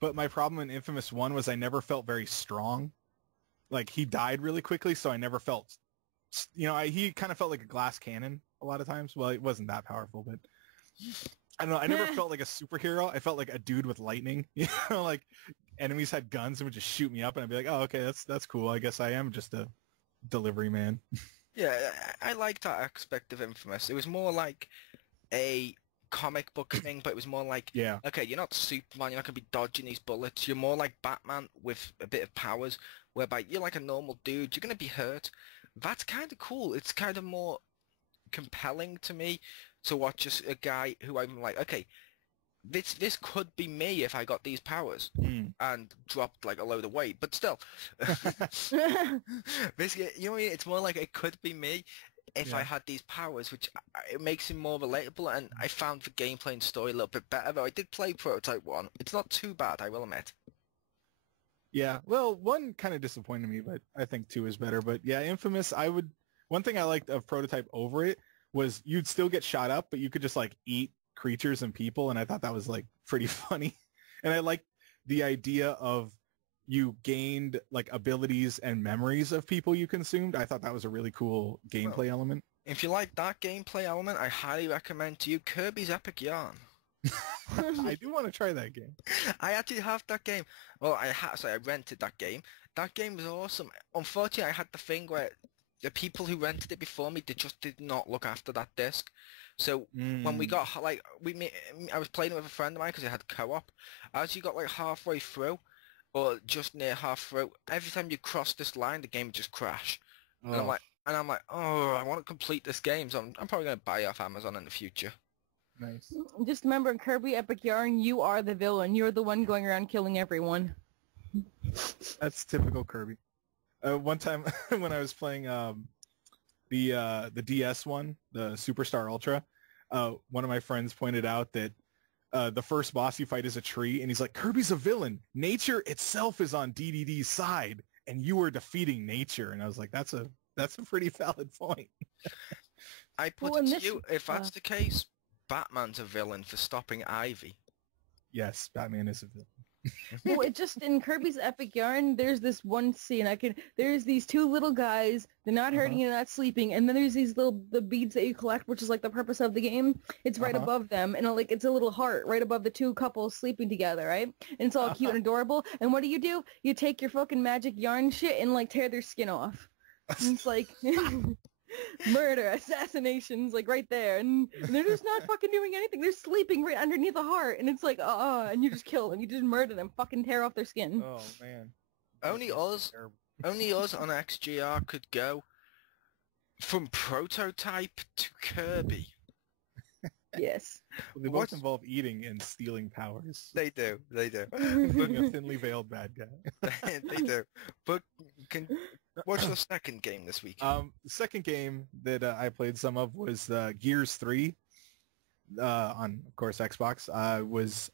but my problem in Infamous 1 was I never felt very strong. Like, he died really quickly, so I never felt, you know, he kind of felt like a glass cannon a lot of times. Well, it wasn't that powerful, but I don't know. I never felt like a superhero. I felt like a dude with lightning. You know, like enemies had guns and would just shoot me up, and I'd be like, oh, okay, that's cool. I guess I am just a delivery man. Yeah, I liked that aspect of Infamous. It was more like a comic book thing, but it was more like, okay, you're not Superman, you're not going to be dodging these bullets. You're more like Batman with a bit of powers, whereby you're like a normal dude. You're going to be hurt. That's kind of cool. It's kind of more compelling to me to watch a guy who I'm like, okay, this could be me if I got these powers and dropped like a load of weight, but still, basically, you know what I mean? It's more like it could be me if I had these powers, which it makes him more relatable, and I found the gameplay and story a little bit better, though I did play Prototype 1. It's not too bad, I will admit. Yeah, well, 1 kind of disappointed me, but I think 2 is better. But yeah, Infamous, one thing I liked of Prototype over it was you'd still get shot up, but you could just like eat creatures and people, and I thought that was like pretty funny. And I liked the idea of you gained like abilities and memories of people you consumed. I thought that was a really cool gameplay element. If you like that gameplay element, I highly recommend to you Kirby's Epic Yarn. I do want to try that game. I actually have that game. Well, I rented that game. That game was awesome. Unfortunately, I had the thing where the people who rented it before me, they just did not look after that disc. So when we got, like, I was playing it with a friend of mine because it had co-op. As you got, like, halfway through, or just near half through, every time you cross this line, the game would just crash. Oh. And I'm like, oh, I want to complete this game, so I'm probably going to buy it off Amazon in the future. Nice. Just remember, in Kirby Epic Yarn, you are the villain. You're the one going around killing everyone. That's typical Kirby. One time when I was playing the DS one, the Superstar Ultra, one of my friends pointed out that the first boss you fight is a tree, and he's like, Kirby's a villain. Nature itself is on DDD's side, and you are defeating nature. And I was like, that's a pretty valid point. I put it to you, if that's the case, Batman's a villain for stopping Ivy. Yes, Batman is a villain. Well, it just in Kirby's Epic Yarn, there's this one scene there's these two little guys, they're not hurting and not sleeping, and then there's these the beads that you collect, which is like the purpose of the game. It's right above them, and it's a little heart right above the two couples sleeping together, right? And it's all cute and adorable. And what do? You take your fucking magic yarn shit and tear their skin off. And it's like murder, assassinations, right there, and they're just not fucking doing anything. They're sleeping right underneath the heart, and it's like, and you just kill them. You just murder them. Fucking tear off their skin. Oh man. Only us on XGR could go from prototype to Kirby. Yes. Well, they both involve eating and stealing powers. They do. Including a thinly veiled bad guy. They do. But what's your second game this week? The second game that I played some of was Gears 3 on, of course, Xbox.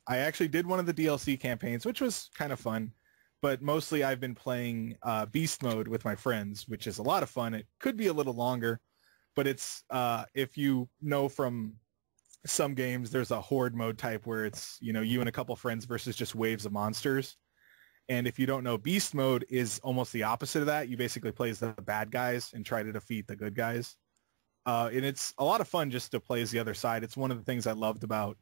I actually did one of the DLC campaigns, which was kind of fun. But mostly I've been playing Beast Mode with my friends, which is a lot of fun. It could be a little longer, but it's, if you know from some games, there's a horde mode type where it's, you and a couple friends versus just waves of monsters. And if you don't know, Beast Mode is almost the opposite of that. You basically play as the bad guys and try to defeat the good guys. And it's a lot of fun just to play as the other side. It's one of the things I loved about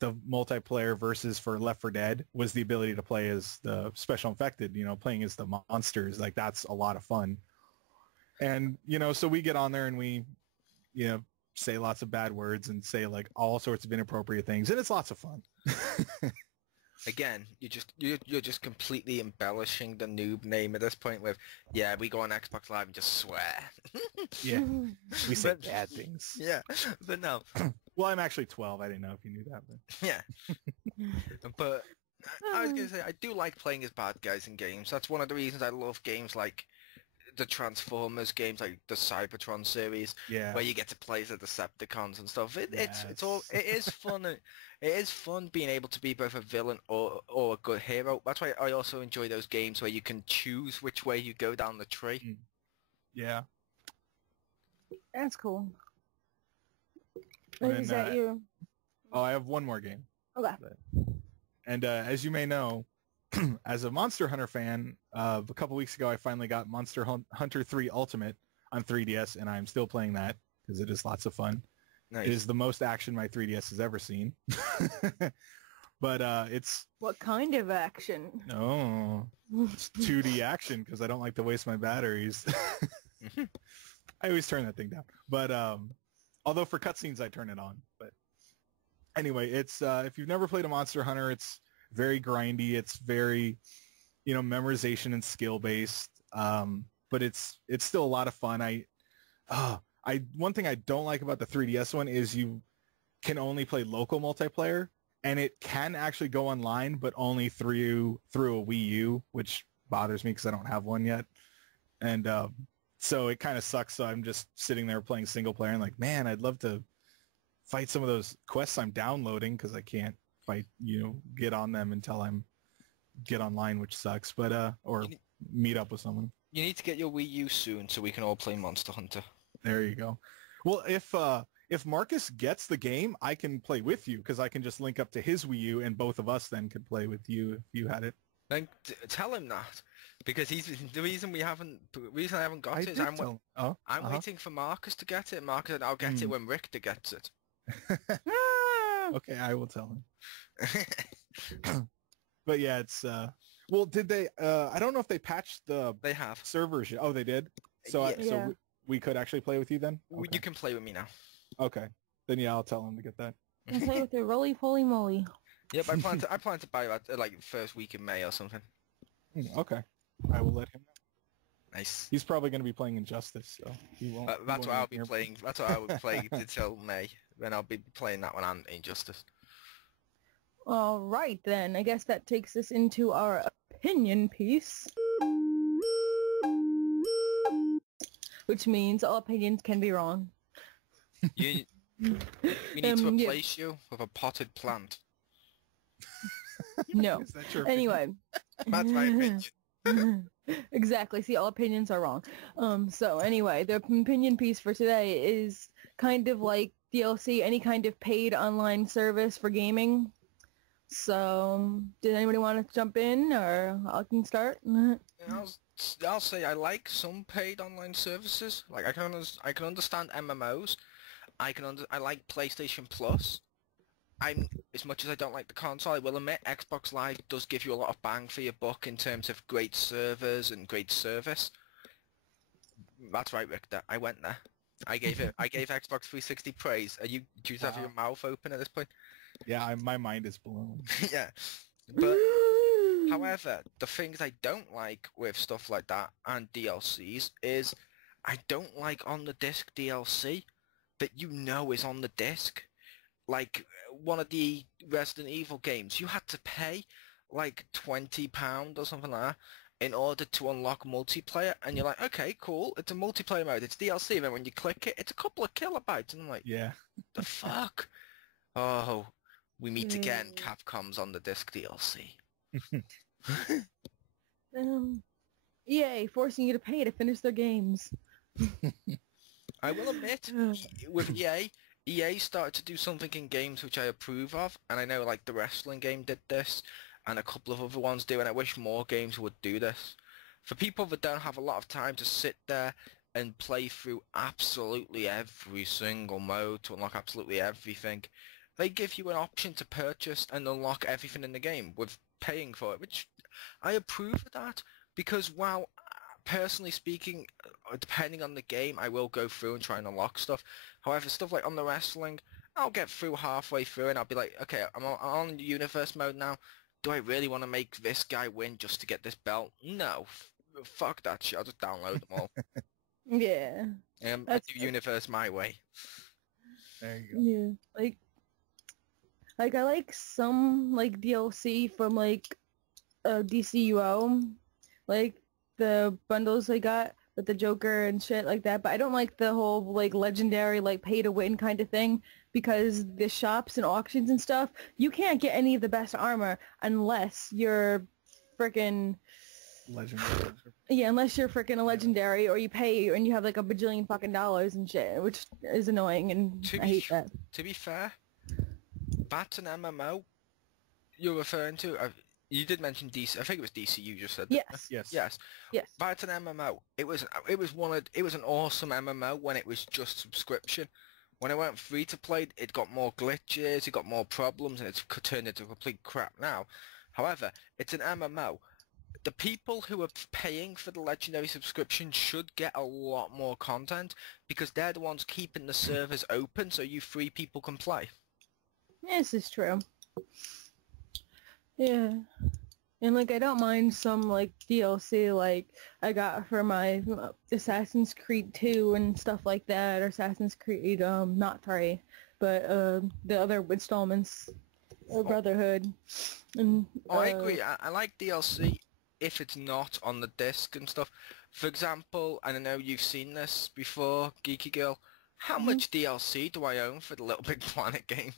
the multiplayer versus for Left 4 Dead was the ability to play as the special infected, playing as the monsters. That's a lot of fun. And, so we get on there and we, say lots of bad words and say all sorts of inappropriate things. And it's lots of fun. Again, you're just completely embellishing the noob name at this point with, yeah, we go on Xbox Live and just swear. Yeah, we say bad things. Yeah, but no. Well, I'm actually 12. I didn't know if you knew that. But... Yeah. But I was going to say, I do like playing as bad guys in games. That's one of the reasons I love games like the Transformers games, like the Cybertron series, where you get to play as the Decepticons and stuff. It is fun. It is fun being able to be both a villain or a good hero. That's why I also enjoy those games where you can choose which way you go down the tree. Yeah. That's cool. And is that you? Oh, I have one more game. Okay. And as you may know, as a Monster Hunter fan, a couple weeks ago I finally got Monster Hunter 3 Ultimate on 3DS, and I'm still playing that because it is lots of fun. Nice. It is the most action my 3DS has ever seen. But it's... What kind of action? No, it's 2D action because I don't like to waste my batteries. I always turn that thing down. But although for cutscenes I turn it on. But anyway, it's if you've never played a Monster Hunter, it's very grindy. It's very, memorization and skill based. But it's still a lot of fun. One thing I don't like about the 3DS one is you can only play local multiplayer, and it can actually go online, but only through a Wii U, which bothers me because I don't have one yet. And so it kind of sucks. So I'm just sitting there playing single player and like, man, I'd love to fight some of those quests I'm downloading because I can't fight, get on them until I'm get online, which sucks. But or meet up with someone. You need to get your Wii U soon so we can all play Monster Hunter. There you go. Well, if Marcus gets the game, I can play with you because I can just link up to his Wii U and both of us then could play with you if you had it. Then tell him that, because he's the reason I haven't got it is I'm waiting for Marcus to get it. Marcus, I'll get it when Richter gets it. Okay, I will tell him. But yeah, it's well, did they? I don't know if they patched the servers yet. Oh, they did. So so we could actually play with you then. Okay. You can play with me now. Okay, then yeah, I'll tell him to get that. You play with your roly-poly moly. Yep, I plan to buy that like first week in May or something. Okay, I will let him know. Nice. He's probably going to be playing Injustice, so he won't. That's what I'll be playing. That's what I will play until May. Then I'll be playing that one and Injustice. All right, then. I guess that takes us into our opinion piece. which means all opinions can be wrong. We need to Yeah. replace you with a potted plant. No. Is that your opinion? Anyway. That's my opinion. Exactly. See, all opinions are wrong. So anyway, the opinion piece for today is kind of like DLC, any kind of paid online service for gaming. So, did anybody want to jump in, or I can start? I'll say I like some paid online services. Like I can understand MMOs. I like PlayStation Plus. As much as I don't like the console, I will admit Xbox Live does give you a lot of bang for your buck in terms of great servers and great service. That's right, Richter. I went there. I gave Xbox 360 praise. Do you have your mouth open at this point? Yeah, my mind is blown. Yeah. But however, the things I don't like with stuff like that and DLCs is I don't like on the disc DLC that you know is on the disc. Like one of the Resident Evil games, you had to pay like £20 or something like that in order to unlock multiplayer, and you're like, okay, cool, it's a multiplayer mode, it's DLC, and then when you click it, it's a couple of kilobytes, and I'm like, Yeah. the fuck? Oh, we meet again, Capcom's on the disc DLC. EA forcing you to pay to finish their games. I will admit, with EA started to do something in games which I approve of, and I know like the wrestling game did this, and a couple of other ones do, and I wish more games would do this. For people that don't have a lot of time to sit there and play through absolutely every single mode to unlock absolutely everything, they give you an option to purchase and unlock everything in the game with paying for it, which I approve of that, because while personally speaking, depending on the game, I will go through and try and unlock stuff. However, stuff like on the wrestling, I'll get through halfway through and I'll be like, okay, I'm on universe mode now. Do I really want to make this guy win just to get this belt? No. Fuck that shit. I'll just download them all. Yeah. I do universe my way. There you go. Yeah. Like I like some like DLC from like DCUO, like the bundles I got with the Joker and shit like that, but I don't like the whole like legendary like pay to win kind of thing, because the shops and auctions and stuff, you can't get any of the best armor unless you're freaking Legendary. yeah, unless you're freaking a legendary or you pay and you have like a bajillion fucking dollars and shit, which is annoying, and I hate that. To be fair, that's an MMO you're referring to. You did mention DC. I think it was DC. You just said that. Yes. Yes. That's an MMO. It was an awesome MMO when it was just subscription. When it went free to play, it got more glitches, it got more problems, and it's turned into complete crap now. However, it's an MMO. The people who are paying for the legendary subscription should get a lot more content, because they're the ones keeping the servers open so you free people can play. This is true. Yeah. And like I don't mind some like DLC like I got for my Assassin's Creed 2 and stuff like that, or Assassin's Creed not 3, but the other installments, Brotherhood. And I agree. I like DLC if it's not on the disc and stuff. For example, and I know you've seen this before, Geeky Girl, how much DLC do I own for the Little Big Planet games?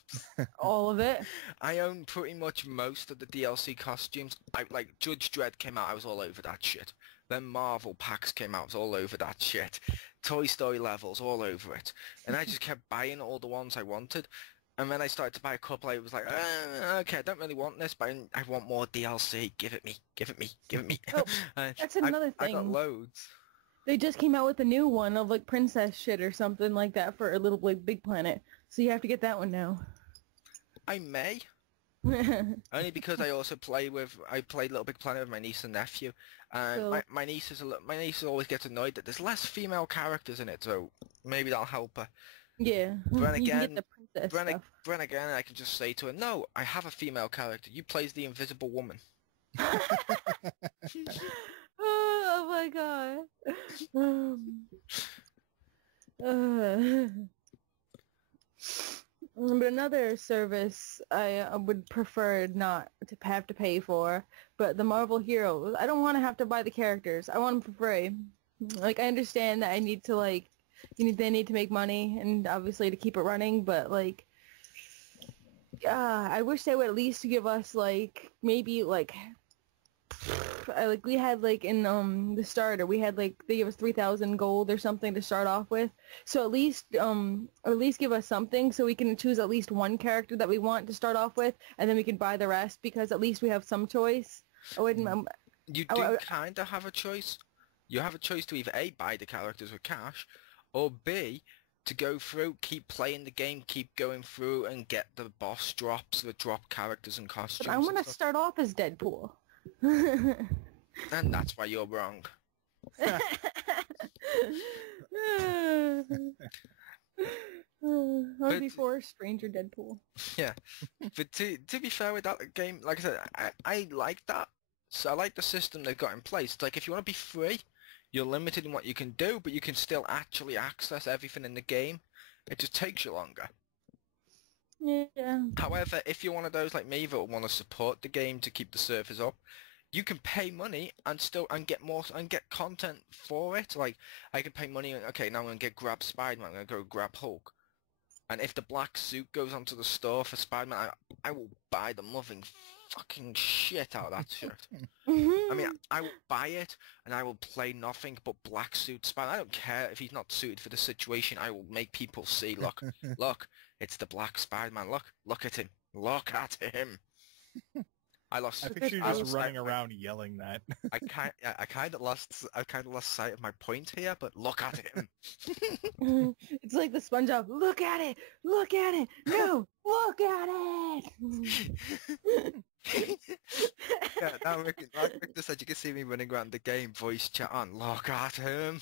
All of it. I own pretty much most of the DLC costumes. Like Judge Dredd came out, I was all over that shit. Then Marvel packs came out, I was all over that shit. Toy Story levels, all over it. And I just kept buying all the ones I wanted. And then I started to buy a couple. I was like, okay, I don't really want this, but I want more DLC. Give it me, give it me, give it me. Oh, that's another thing. I got loads. They just came out with a new one of like princess shit or something like that for a Little Big Planet. So you have to get that one now. I may. Only because I also played Little Big Planet with my niece and nephew, and So- my niece always gets annoyed that there's less female characters in it, so maybe that'll help her. Yeah. But You can again, get the princess stuff. Then again, I can just say to her, no, I have a female character. You plays the Invisible Woman. Oh my god. But another service I would prefer not to have to pay for, but the Marvel Heroes, I don't want to have to buy the characters. I want them for free. Like, I understand that I need to, like, they need to make money and obviously to keep it running, but, like, I wish they would at least give us, like, maybe, like, we had, like, in, the starter, we had, like, they gave us 3,000 gold or something to start off with. So at least give us something so we can choose at least one character that we want to start off with, and then we can buy the rest because at least we have some choice. I wouldn't, You do kind of have a choice. You have a choice to either A, buy the characters with cash, or B, to go through, keep playing the game, keep going through and get the boss drops that drop characters and costumes. But I want to start off as Deadpool. And that's why you're wrong. Or before Stranger Deadpool. Yeah, but to be fair with that game, like I said, I like that. So I like the system they've got in place. It's like if you want to be free, you're limited in what you can do, but you can still actually access everything in the game. It just takes you longer. Yeah. However, if you're one of those like me that want to support the game to keep the servers up, you can pay money and get more and get content for it. Like I can pay money and okay, now I'm gonna grab Spider-Man, I'm gonna go grab Hulk. And if the black suit goes onto the store for Spider-Man, I will buy the loving fucking shit out of that shirt. I mean, I will buy it and I will play nothing but black suit Spider-Man. I don't care if he's not suited for the situation. I will make people see, look, look, it's the black Spider-Man. Look at him. Look at him. I think you're just running around yelling that. I kind of lost sight of my point here, but look at him. It's like the SpongeBob. Look at it. Look at it. No, look at it. Yeah, like Victor said, you can see me running around the game, voice chat on. Look at him.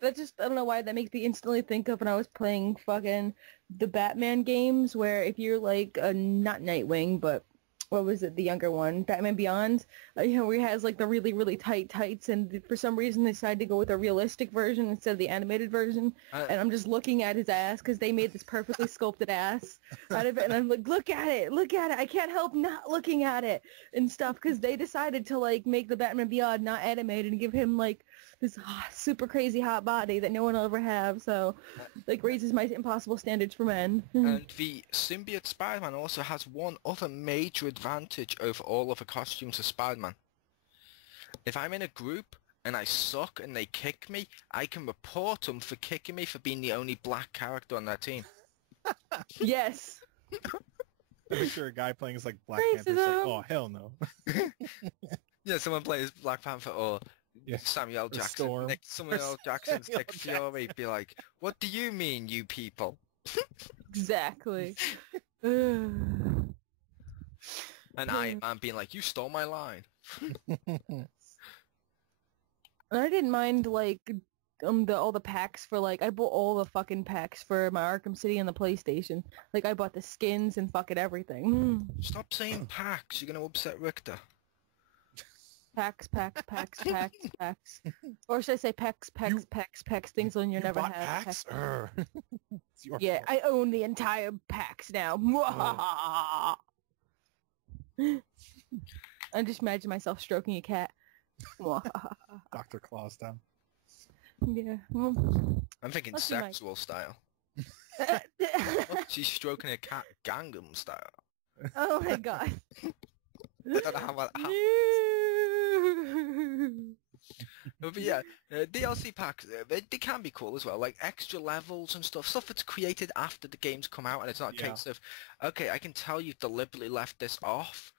I don't know why that makes me instantly think of when I was playing fucking the Batman games where if you're like, not Nightwing, but what was it, the younger one, Batman Beyond, where he has like the really, really tight tights and for some reason they decided to go with a realistic version instead of the animated version. And I'm just looking at his ass because they made this perfectly sculpted ass out of it. And I'm like, look at it. I can't help not looking at it and stuff because they decided to like make the Batman Beyond not animated and give him like this super crazy hot body that no one will ever have, so like raises my impossible standards for men. And the symbiote Spider-Man also has one other major advantage over all other costumes of Spider-Man. If I'm in a group and I suck and they kick me, I can report them for kicking me for being the only black character on their team. Yes. I'm sure a guy playing is like Black Panther is like, oh hell no. Yeah, someone plays Black Panther or Samuel Jackson. Samuel Jackson's Nick Fury be like, what do you mean, you people? Exactly. And I'm being like, you stole my line. I didn't mind like all the packs for like I bought all the fucking packs for my Arkham City and the PlayStation. Like I bought the skins and fucking everything. Stop saying packs. You're gonna upset Richter. Packs. Or should I say packs, things when you never have packs? Yeah, I own the entire packs now. I just imagine myself stroking a cat. Dr. Claus down. Yeah. I'm thinking sexual style. Look, she's stroking a cat Gangnam style. Oh my god. I don't know how No, but yeah, DLC packs, they can be cool as well, like extra levels and stuff that's created after the game's come out, and it's not a case of, okay, I can tell you've deliberately left this off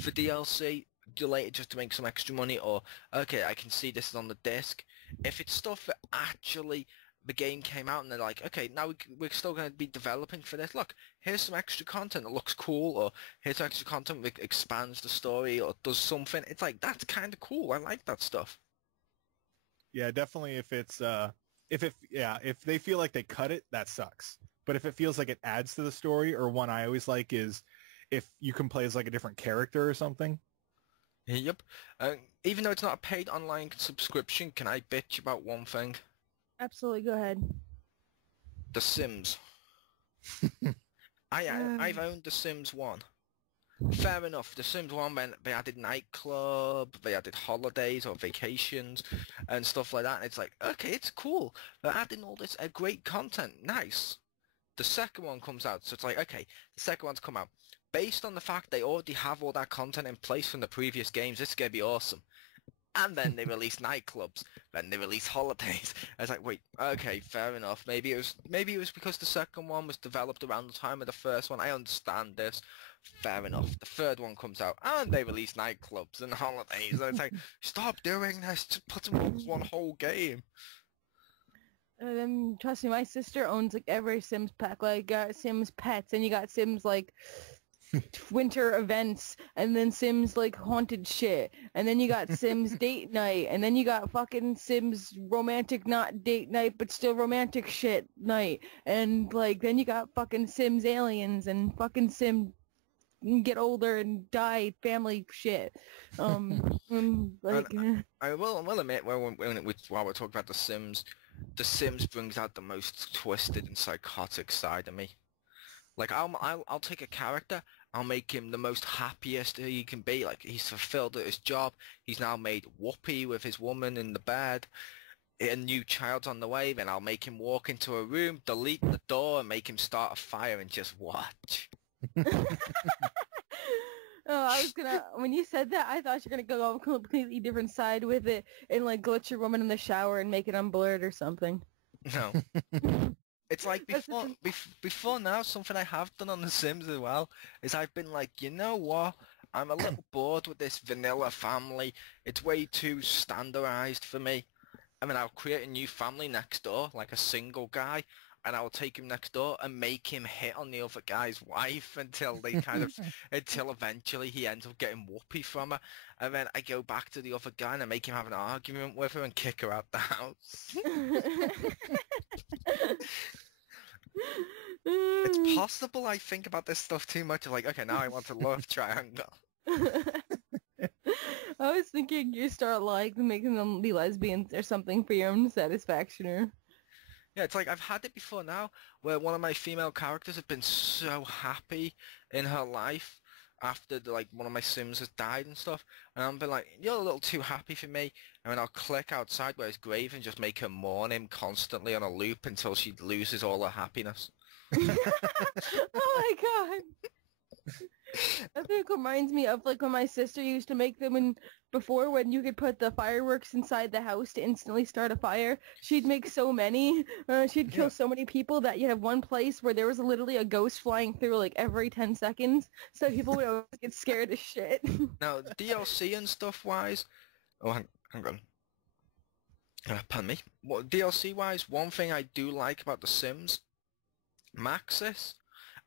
for DLC, deleted just to make some extra money, or, okay, I can see this is on the disc. If it's stuff that actually the game came out and they're like, okay, now we're still going to be developing for this, look, here's some extra content that looks cool, or here's extra content that expands the story, or does something, it's like, that's kind of cool, I like that stuff. Yeah, definitely if it's, if they feel like they cut it, that sucks. But if it feels like it adds to the story, or one I always like is if you can play as like a different character or something. Yep. Even though it's not a paid online subscription, can I bitch about one thing? Absolutely, go ahead. The Sims. I've owned The Sims 1. fair enough. The Sims 1, when they added nightclub, they added holidays or vacations and stuff like that. And it's like, okay, it's cool. They're adding all this great content. Nice. The second one comes out, so it's like, okay, the second one's come out. Based on the fact they already have all that content in place from the previous games, this is going to be awesome. And then they release nightclubs, then they release holidays. I was like, wait, okay, fair enough. Maybe it was because the second one was developed around the time of the first one. I understand this. Fair enough. The third one comes out, and they release nightclubs and holidays. And it's like, stop doing this. Just put them all as one whole game. Trust me, my sister owns like every Sims pack. Like, got Sims Pets, and you got Sims like winter events, and then Sims like haunted shit, and then you got Sims date night, and then you got fucking Sims romantic not date night but still romantic shit night, and like then you got fucking Sims aliens and fucking Sim get older and die family shit. Like I will admit, while we're talking about the Sims brings out the most twisted and psychotic side of me. Like I'll take a character, I'll make him the most happiest he can be. Like he's fulfilled at his job. He's now made whoopee with his woman in the bed. A new child's on the way. Then I'll make him walk into a room, delete the door, and make him start a fire and just watch. Oh, when you said that, I thought you were gonna go on a completely different side with it and like glitch your woman in the shower and make it unblurred or something. No. It's like before now, something I have done on The Sims as well is I've been like, you know what? I'm a little bored with this vanilla family. It's way too standardized for me. I mean, I'll create a new family next door, like a single guy, and I'll take him next door and make him hit on the other guy's wife until they until eventually he ends up getting whoopee from her. And then I go back to the other guy and I make him have an argument with her and kick her out the house. It's possible I think about this stuff too much. Like, okay, now I want a love triangle. I was thinking you start like making them be lesbians or something for your own satisfaction. Or... Yeah, it's like I've had it before now where one of my female characters have been so happy in her life after one of my Sims has died and stuff, and I'm been like, you're a little too happy for me, and then I'll click outside where his grave and just make her mourn him constantly on a loop until she loses all her happiness. Oh my god. I think it reminds me of like when my sister used to make them before when you could put the fireworks inside the house to instantly start a fire. She'd make so many. She'd kill so many people that you have one place where there was literally a ghost flying through like every 10 seconds. So people would always get scared as shit. Now, DLC and stuff wise... Oh, hang on. Pardon me. Well, DLC wise, one thing I do like about The Sims, Maxis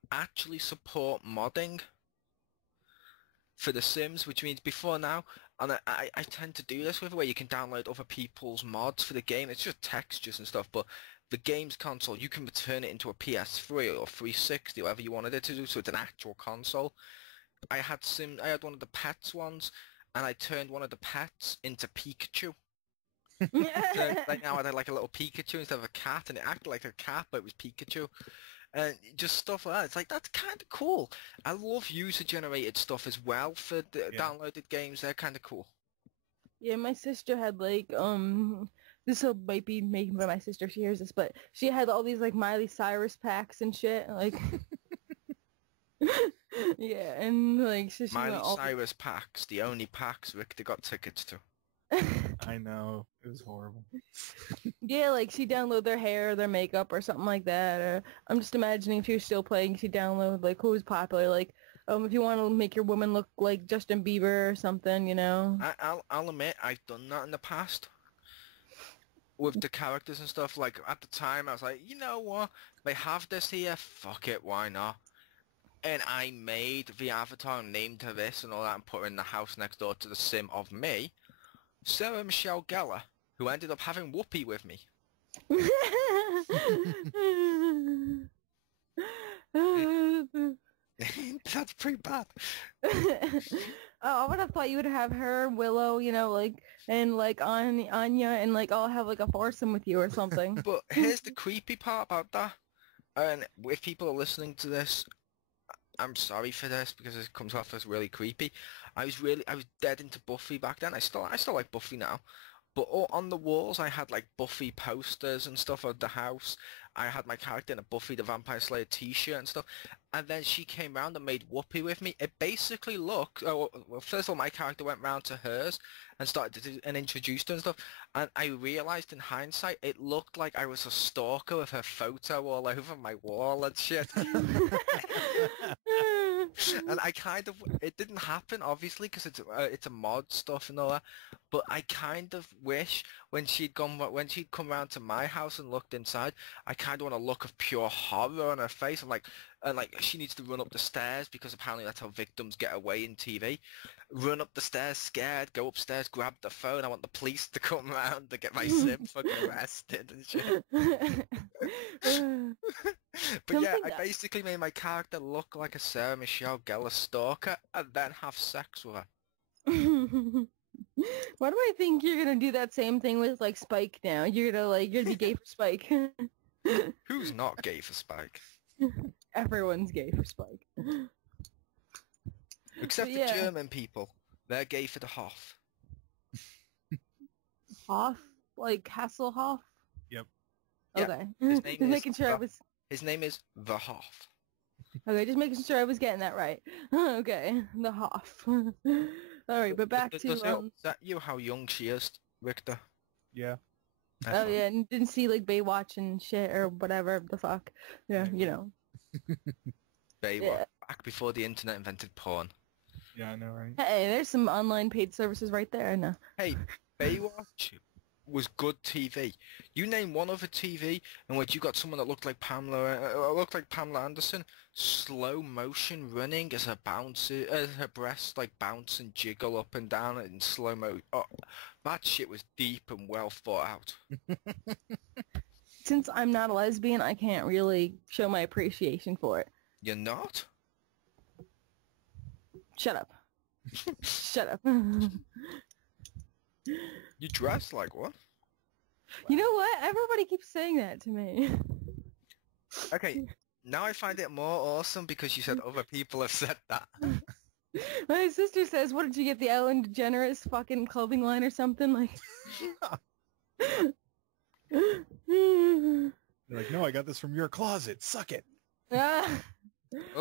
actually support modding for The Sims, which means before now, and I tend to do this with where you can download other people's mods for the game. It's just textures and stuff, but the game's console, you can return it into a PS3 or 360, whatever you wanted it to do, so it's an actual console. I had one of the pets ones, and I turned one of the pets into Pikachu. So right now I had like a little Pikachu instead of a cat, and it acted like a cat, but it was Pikachu. And just stuff like that. It's like, that's kind of cool. I love user-generated stuff as well for the downloaded games. They're kind of cool. Yeah, my sister had like, this might be making by my sister, she hears this, but she had all these like Miley Cyrus packs and shit, like... Yeah, and like... So Miley Cyrus packs, the only packs Richter got tickets to. I know. It was horrible. Yeah, like she'd download their hair, their makeup, or something like that. Or I'm just imagining if she was still playing, she'd download like who's popular. Like, if you want to make your woman look like Justin Bieber or something, you know. I'll admit I've done that in the past with the characters and stuff. Like at the time, I was like, you know what? They have this here. Fuck it, why not? And I made the avatar and named her this and all that, and put her in the house next door to the sim of me. Sarah Michelle Gellar, who ended up having whoopee with me. That's pretty bad. I would have thought you would have her, Willow, you know, like, and like Anya, and like I'll have like a foursome with you or something. But here's the creepy part about that. And if people are listening to this, I'm sorry for this because it comes off as really creepy. I was dead into Buffy back then. I still like Buffy now. But on the walls, I had like Buffy posters and stuff at the house. I had my character in a Buffy the Vampire Slayer t-shirt and stuff. And then she came round and made Whoopi with me. It basically looked... Oh, well, first of all, my character went round to hers and started to do, and introduced her and stuff. And I realised in hindsight, it looked like I was a stalker with her photo all over my wall and shit. And I kind of... It didn't happen, obviously, because it's a mod stuff and all that. But I kind of wish when she'd come round to my house and looked inside, I kind of want a look of pure horror on her face. And like she needs to run up the stairs because apparently that's how victims get away in TV. Run up the stairs scared, go upstairs, grab the phone. I want the police to come around to get my sim fucking arrested and shit. But yeah, I basically made my character look like a Sarah Michelle Gellar stalker and then have sex with her. Why do I think you're gonna do that same thing with like Spike now? You're gonna be gay for Spike. Who's not gay for Spike? Everyone's gay for Spike. Except the German people. They're gay for the Hoff. Hoff? Like Hasselhoff? Yep. Okay. Yeah. His name is the Hoff. Okay, just making sure I was getting that right. Okay, the Hoff. Alright, but back to... Does it upset you how young she is, Richter? Yeah. Oh yeah, and didn't see like Baywatch and shit or whatever the fuck. Yeah, you know. Baywatch, back before the internet invented porn. Yeah, I know, right? Hey, there's some online paid services right there. No. Hey, Baywatch was good TV. You name one other TV in which you got someone that looked like Pamela Anderson, slow motion running as her breasts like bounce and jiggle up and down in slow mo. Oh, that shit was deep and well thought out. Since I'm not a lesbian, I can't really show my appreciation for it. You're not? Shut up. Shut up. You dress like one. You know what? Everybody keeps saying that to me. Okay, now I find it more awesome because you said other people have said that. My sister says, what did you get, the Ellen DeGeneres fucking clothing line or something? Like... They're like, no, I got this from your closet. Suck it. Well,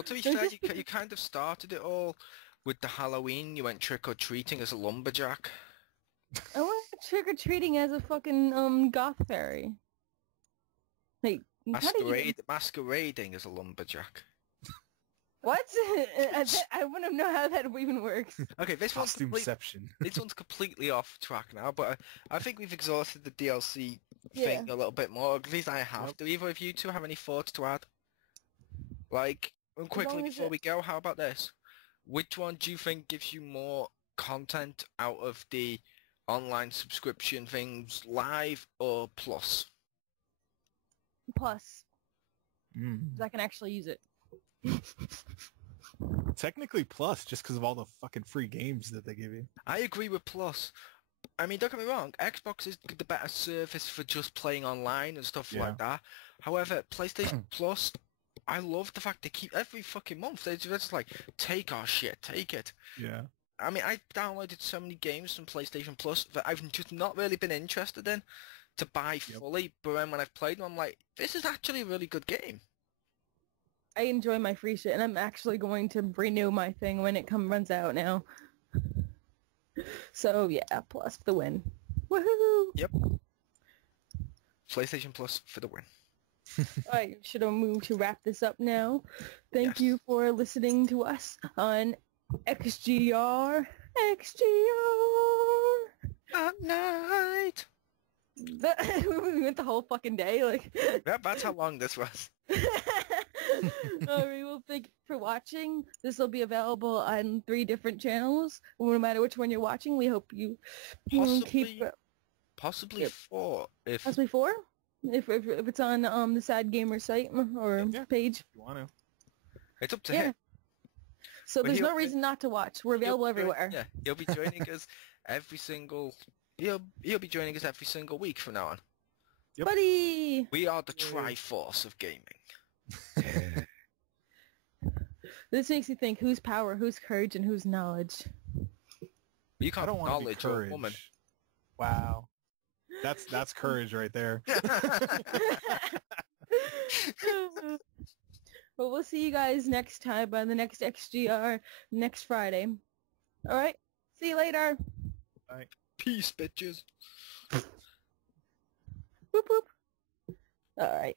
to be fair, you kind of started it all with the Halloween. You went trick-or-treating as a lumberjack. I went trick-or-treating as a fucking goth fairy. Like, masquerading as a lumberjack. What? I wouldn't know how that even works. Okay, this one's completely off track now, but I think we've exhausted the DLC thing a little bit more. At least I have. Do either of you two have any thoughts to add? Like, quickly before we go, how about this? Which one do you think gives you more content out of the online subscription things, live or plus? Plus. I can actually use it. Technically plus, just because of all the fucking free games that they give you. I agree with plus. I mean, don't get me wrong, Xbox is the better service for just playing online and stuff like that. However, PlayStation Plus, I love the fact they keep every fucking month. They're just like, take our shit, take it. Yeah. I mean, I downloaded so many games from PlayStation Plus that I've just not really been interested in to buy fully. But then when I've played them, I'm like, this is actually a really good game. I enjoy my free shit, and I'm actually going to renew my thing when it runs out now. So yeah, plus for the win. Woohoo! Yep. PlayStation Plus for the win. Alright, should I move to wrap this up now? Thank you for listening to us on XGR. XGR! At night! We went the whole fucking day, like... Yeah, that's how long this was. Alright, well, thank you for watching. This will be available on 3 different channels. No matter which one you're watching, we hope you keep... Possibly 4. Possibly 4? If it's on the Sad Gamer site or page. If you want to. It's up to him. So there's no reason not to watch. We're available everywhere. Yeah, he'll be joining us every single... He'll be joining us every single week from now on. Yep. Buddy! We are the Triforce of gaming. This makes me think: who's power, who's courage, and who's knowledge? You I can't don't want to be knowledge you're a courage. woman. Wow. That's courage right there. Well, we'll see you guys next time on the next XGR next Friday. All right. See you later. Peace, bitches. Boop boop. All right.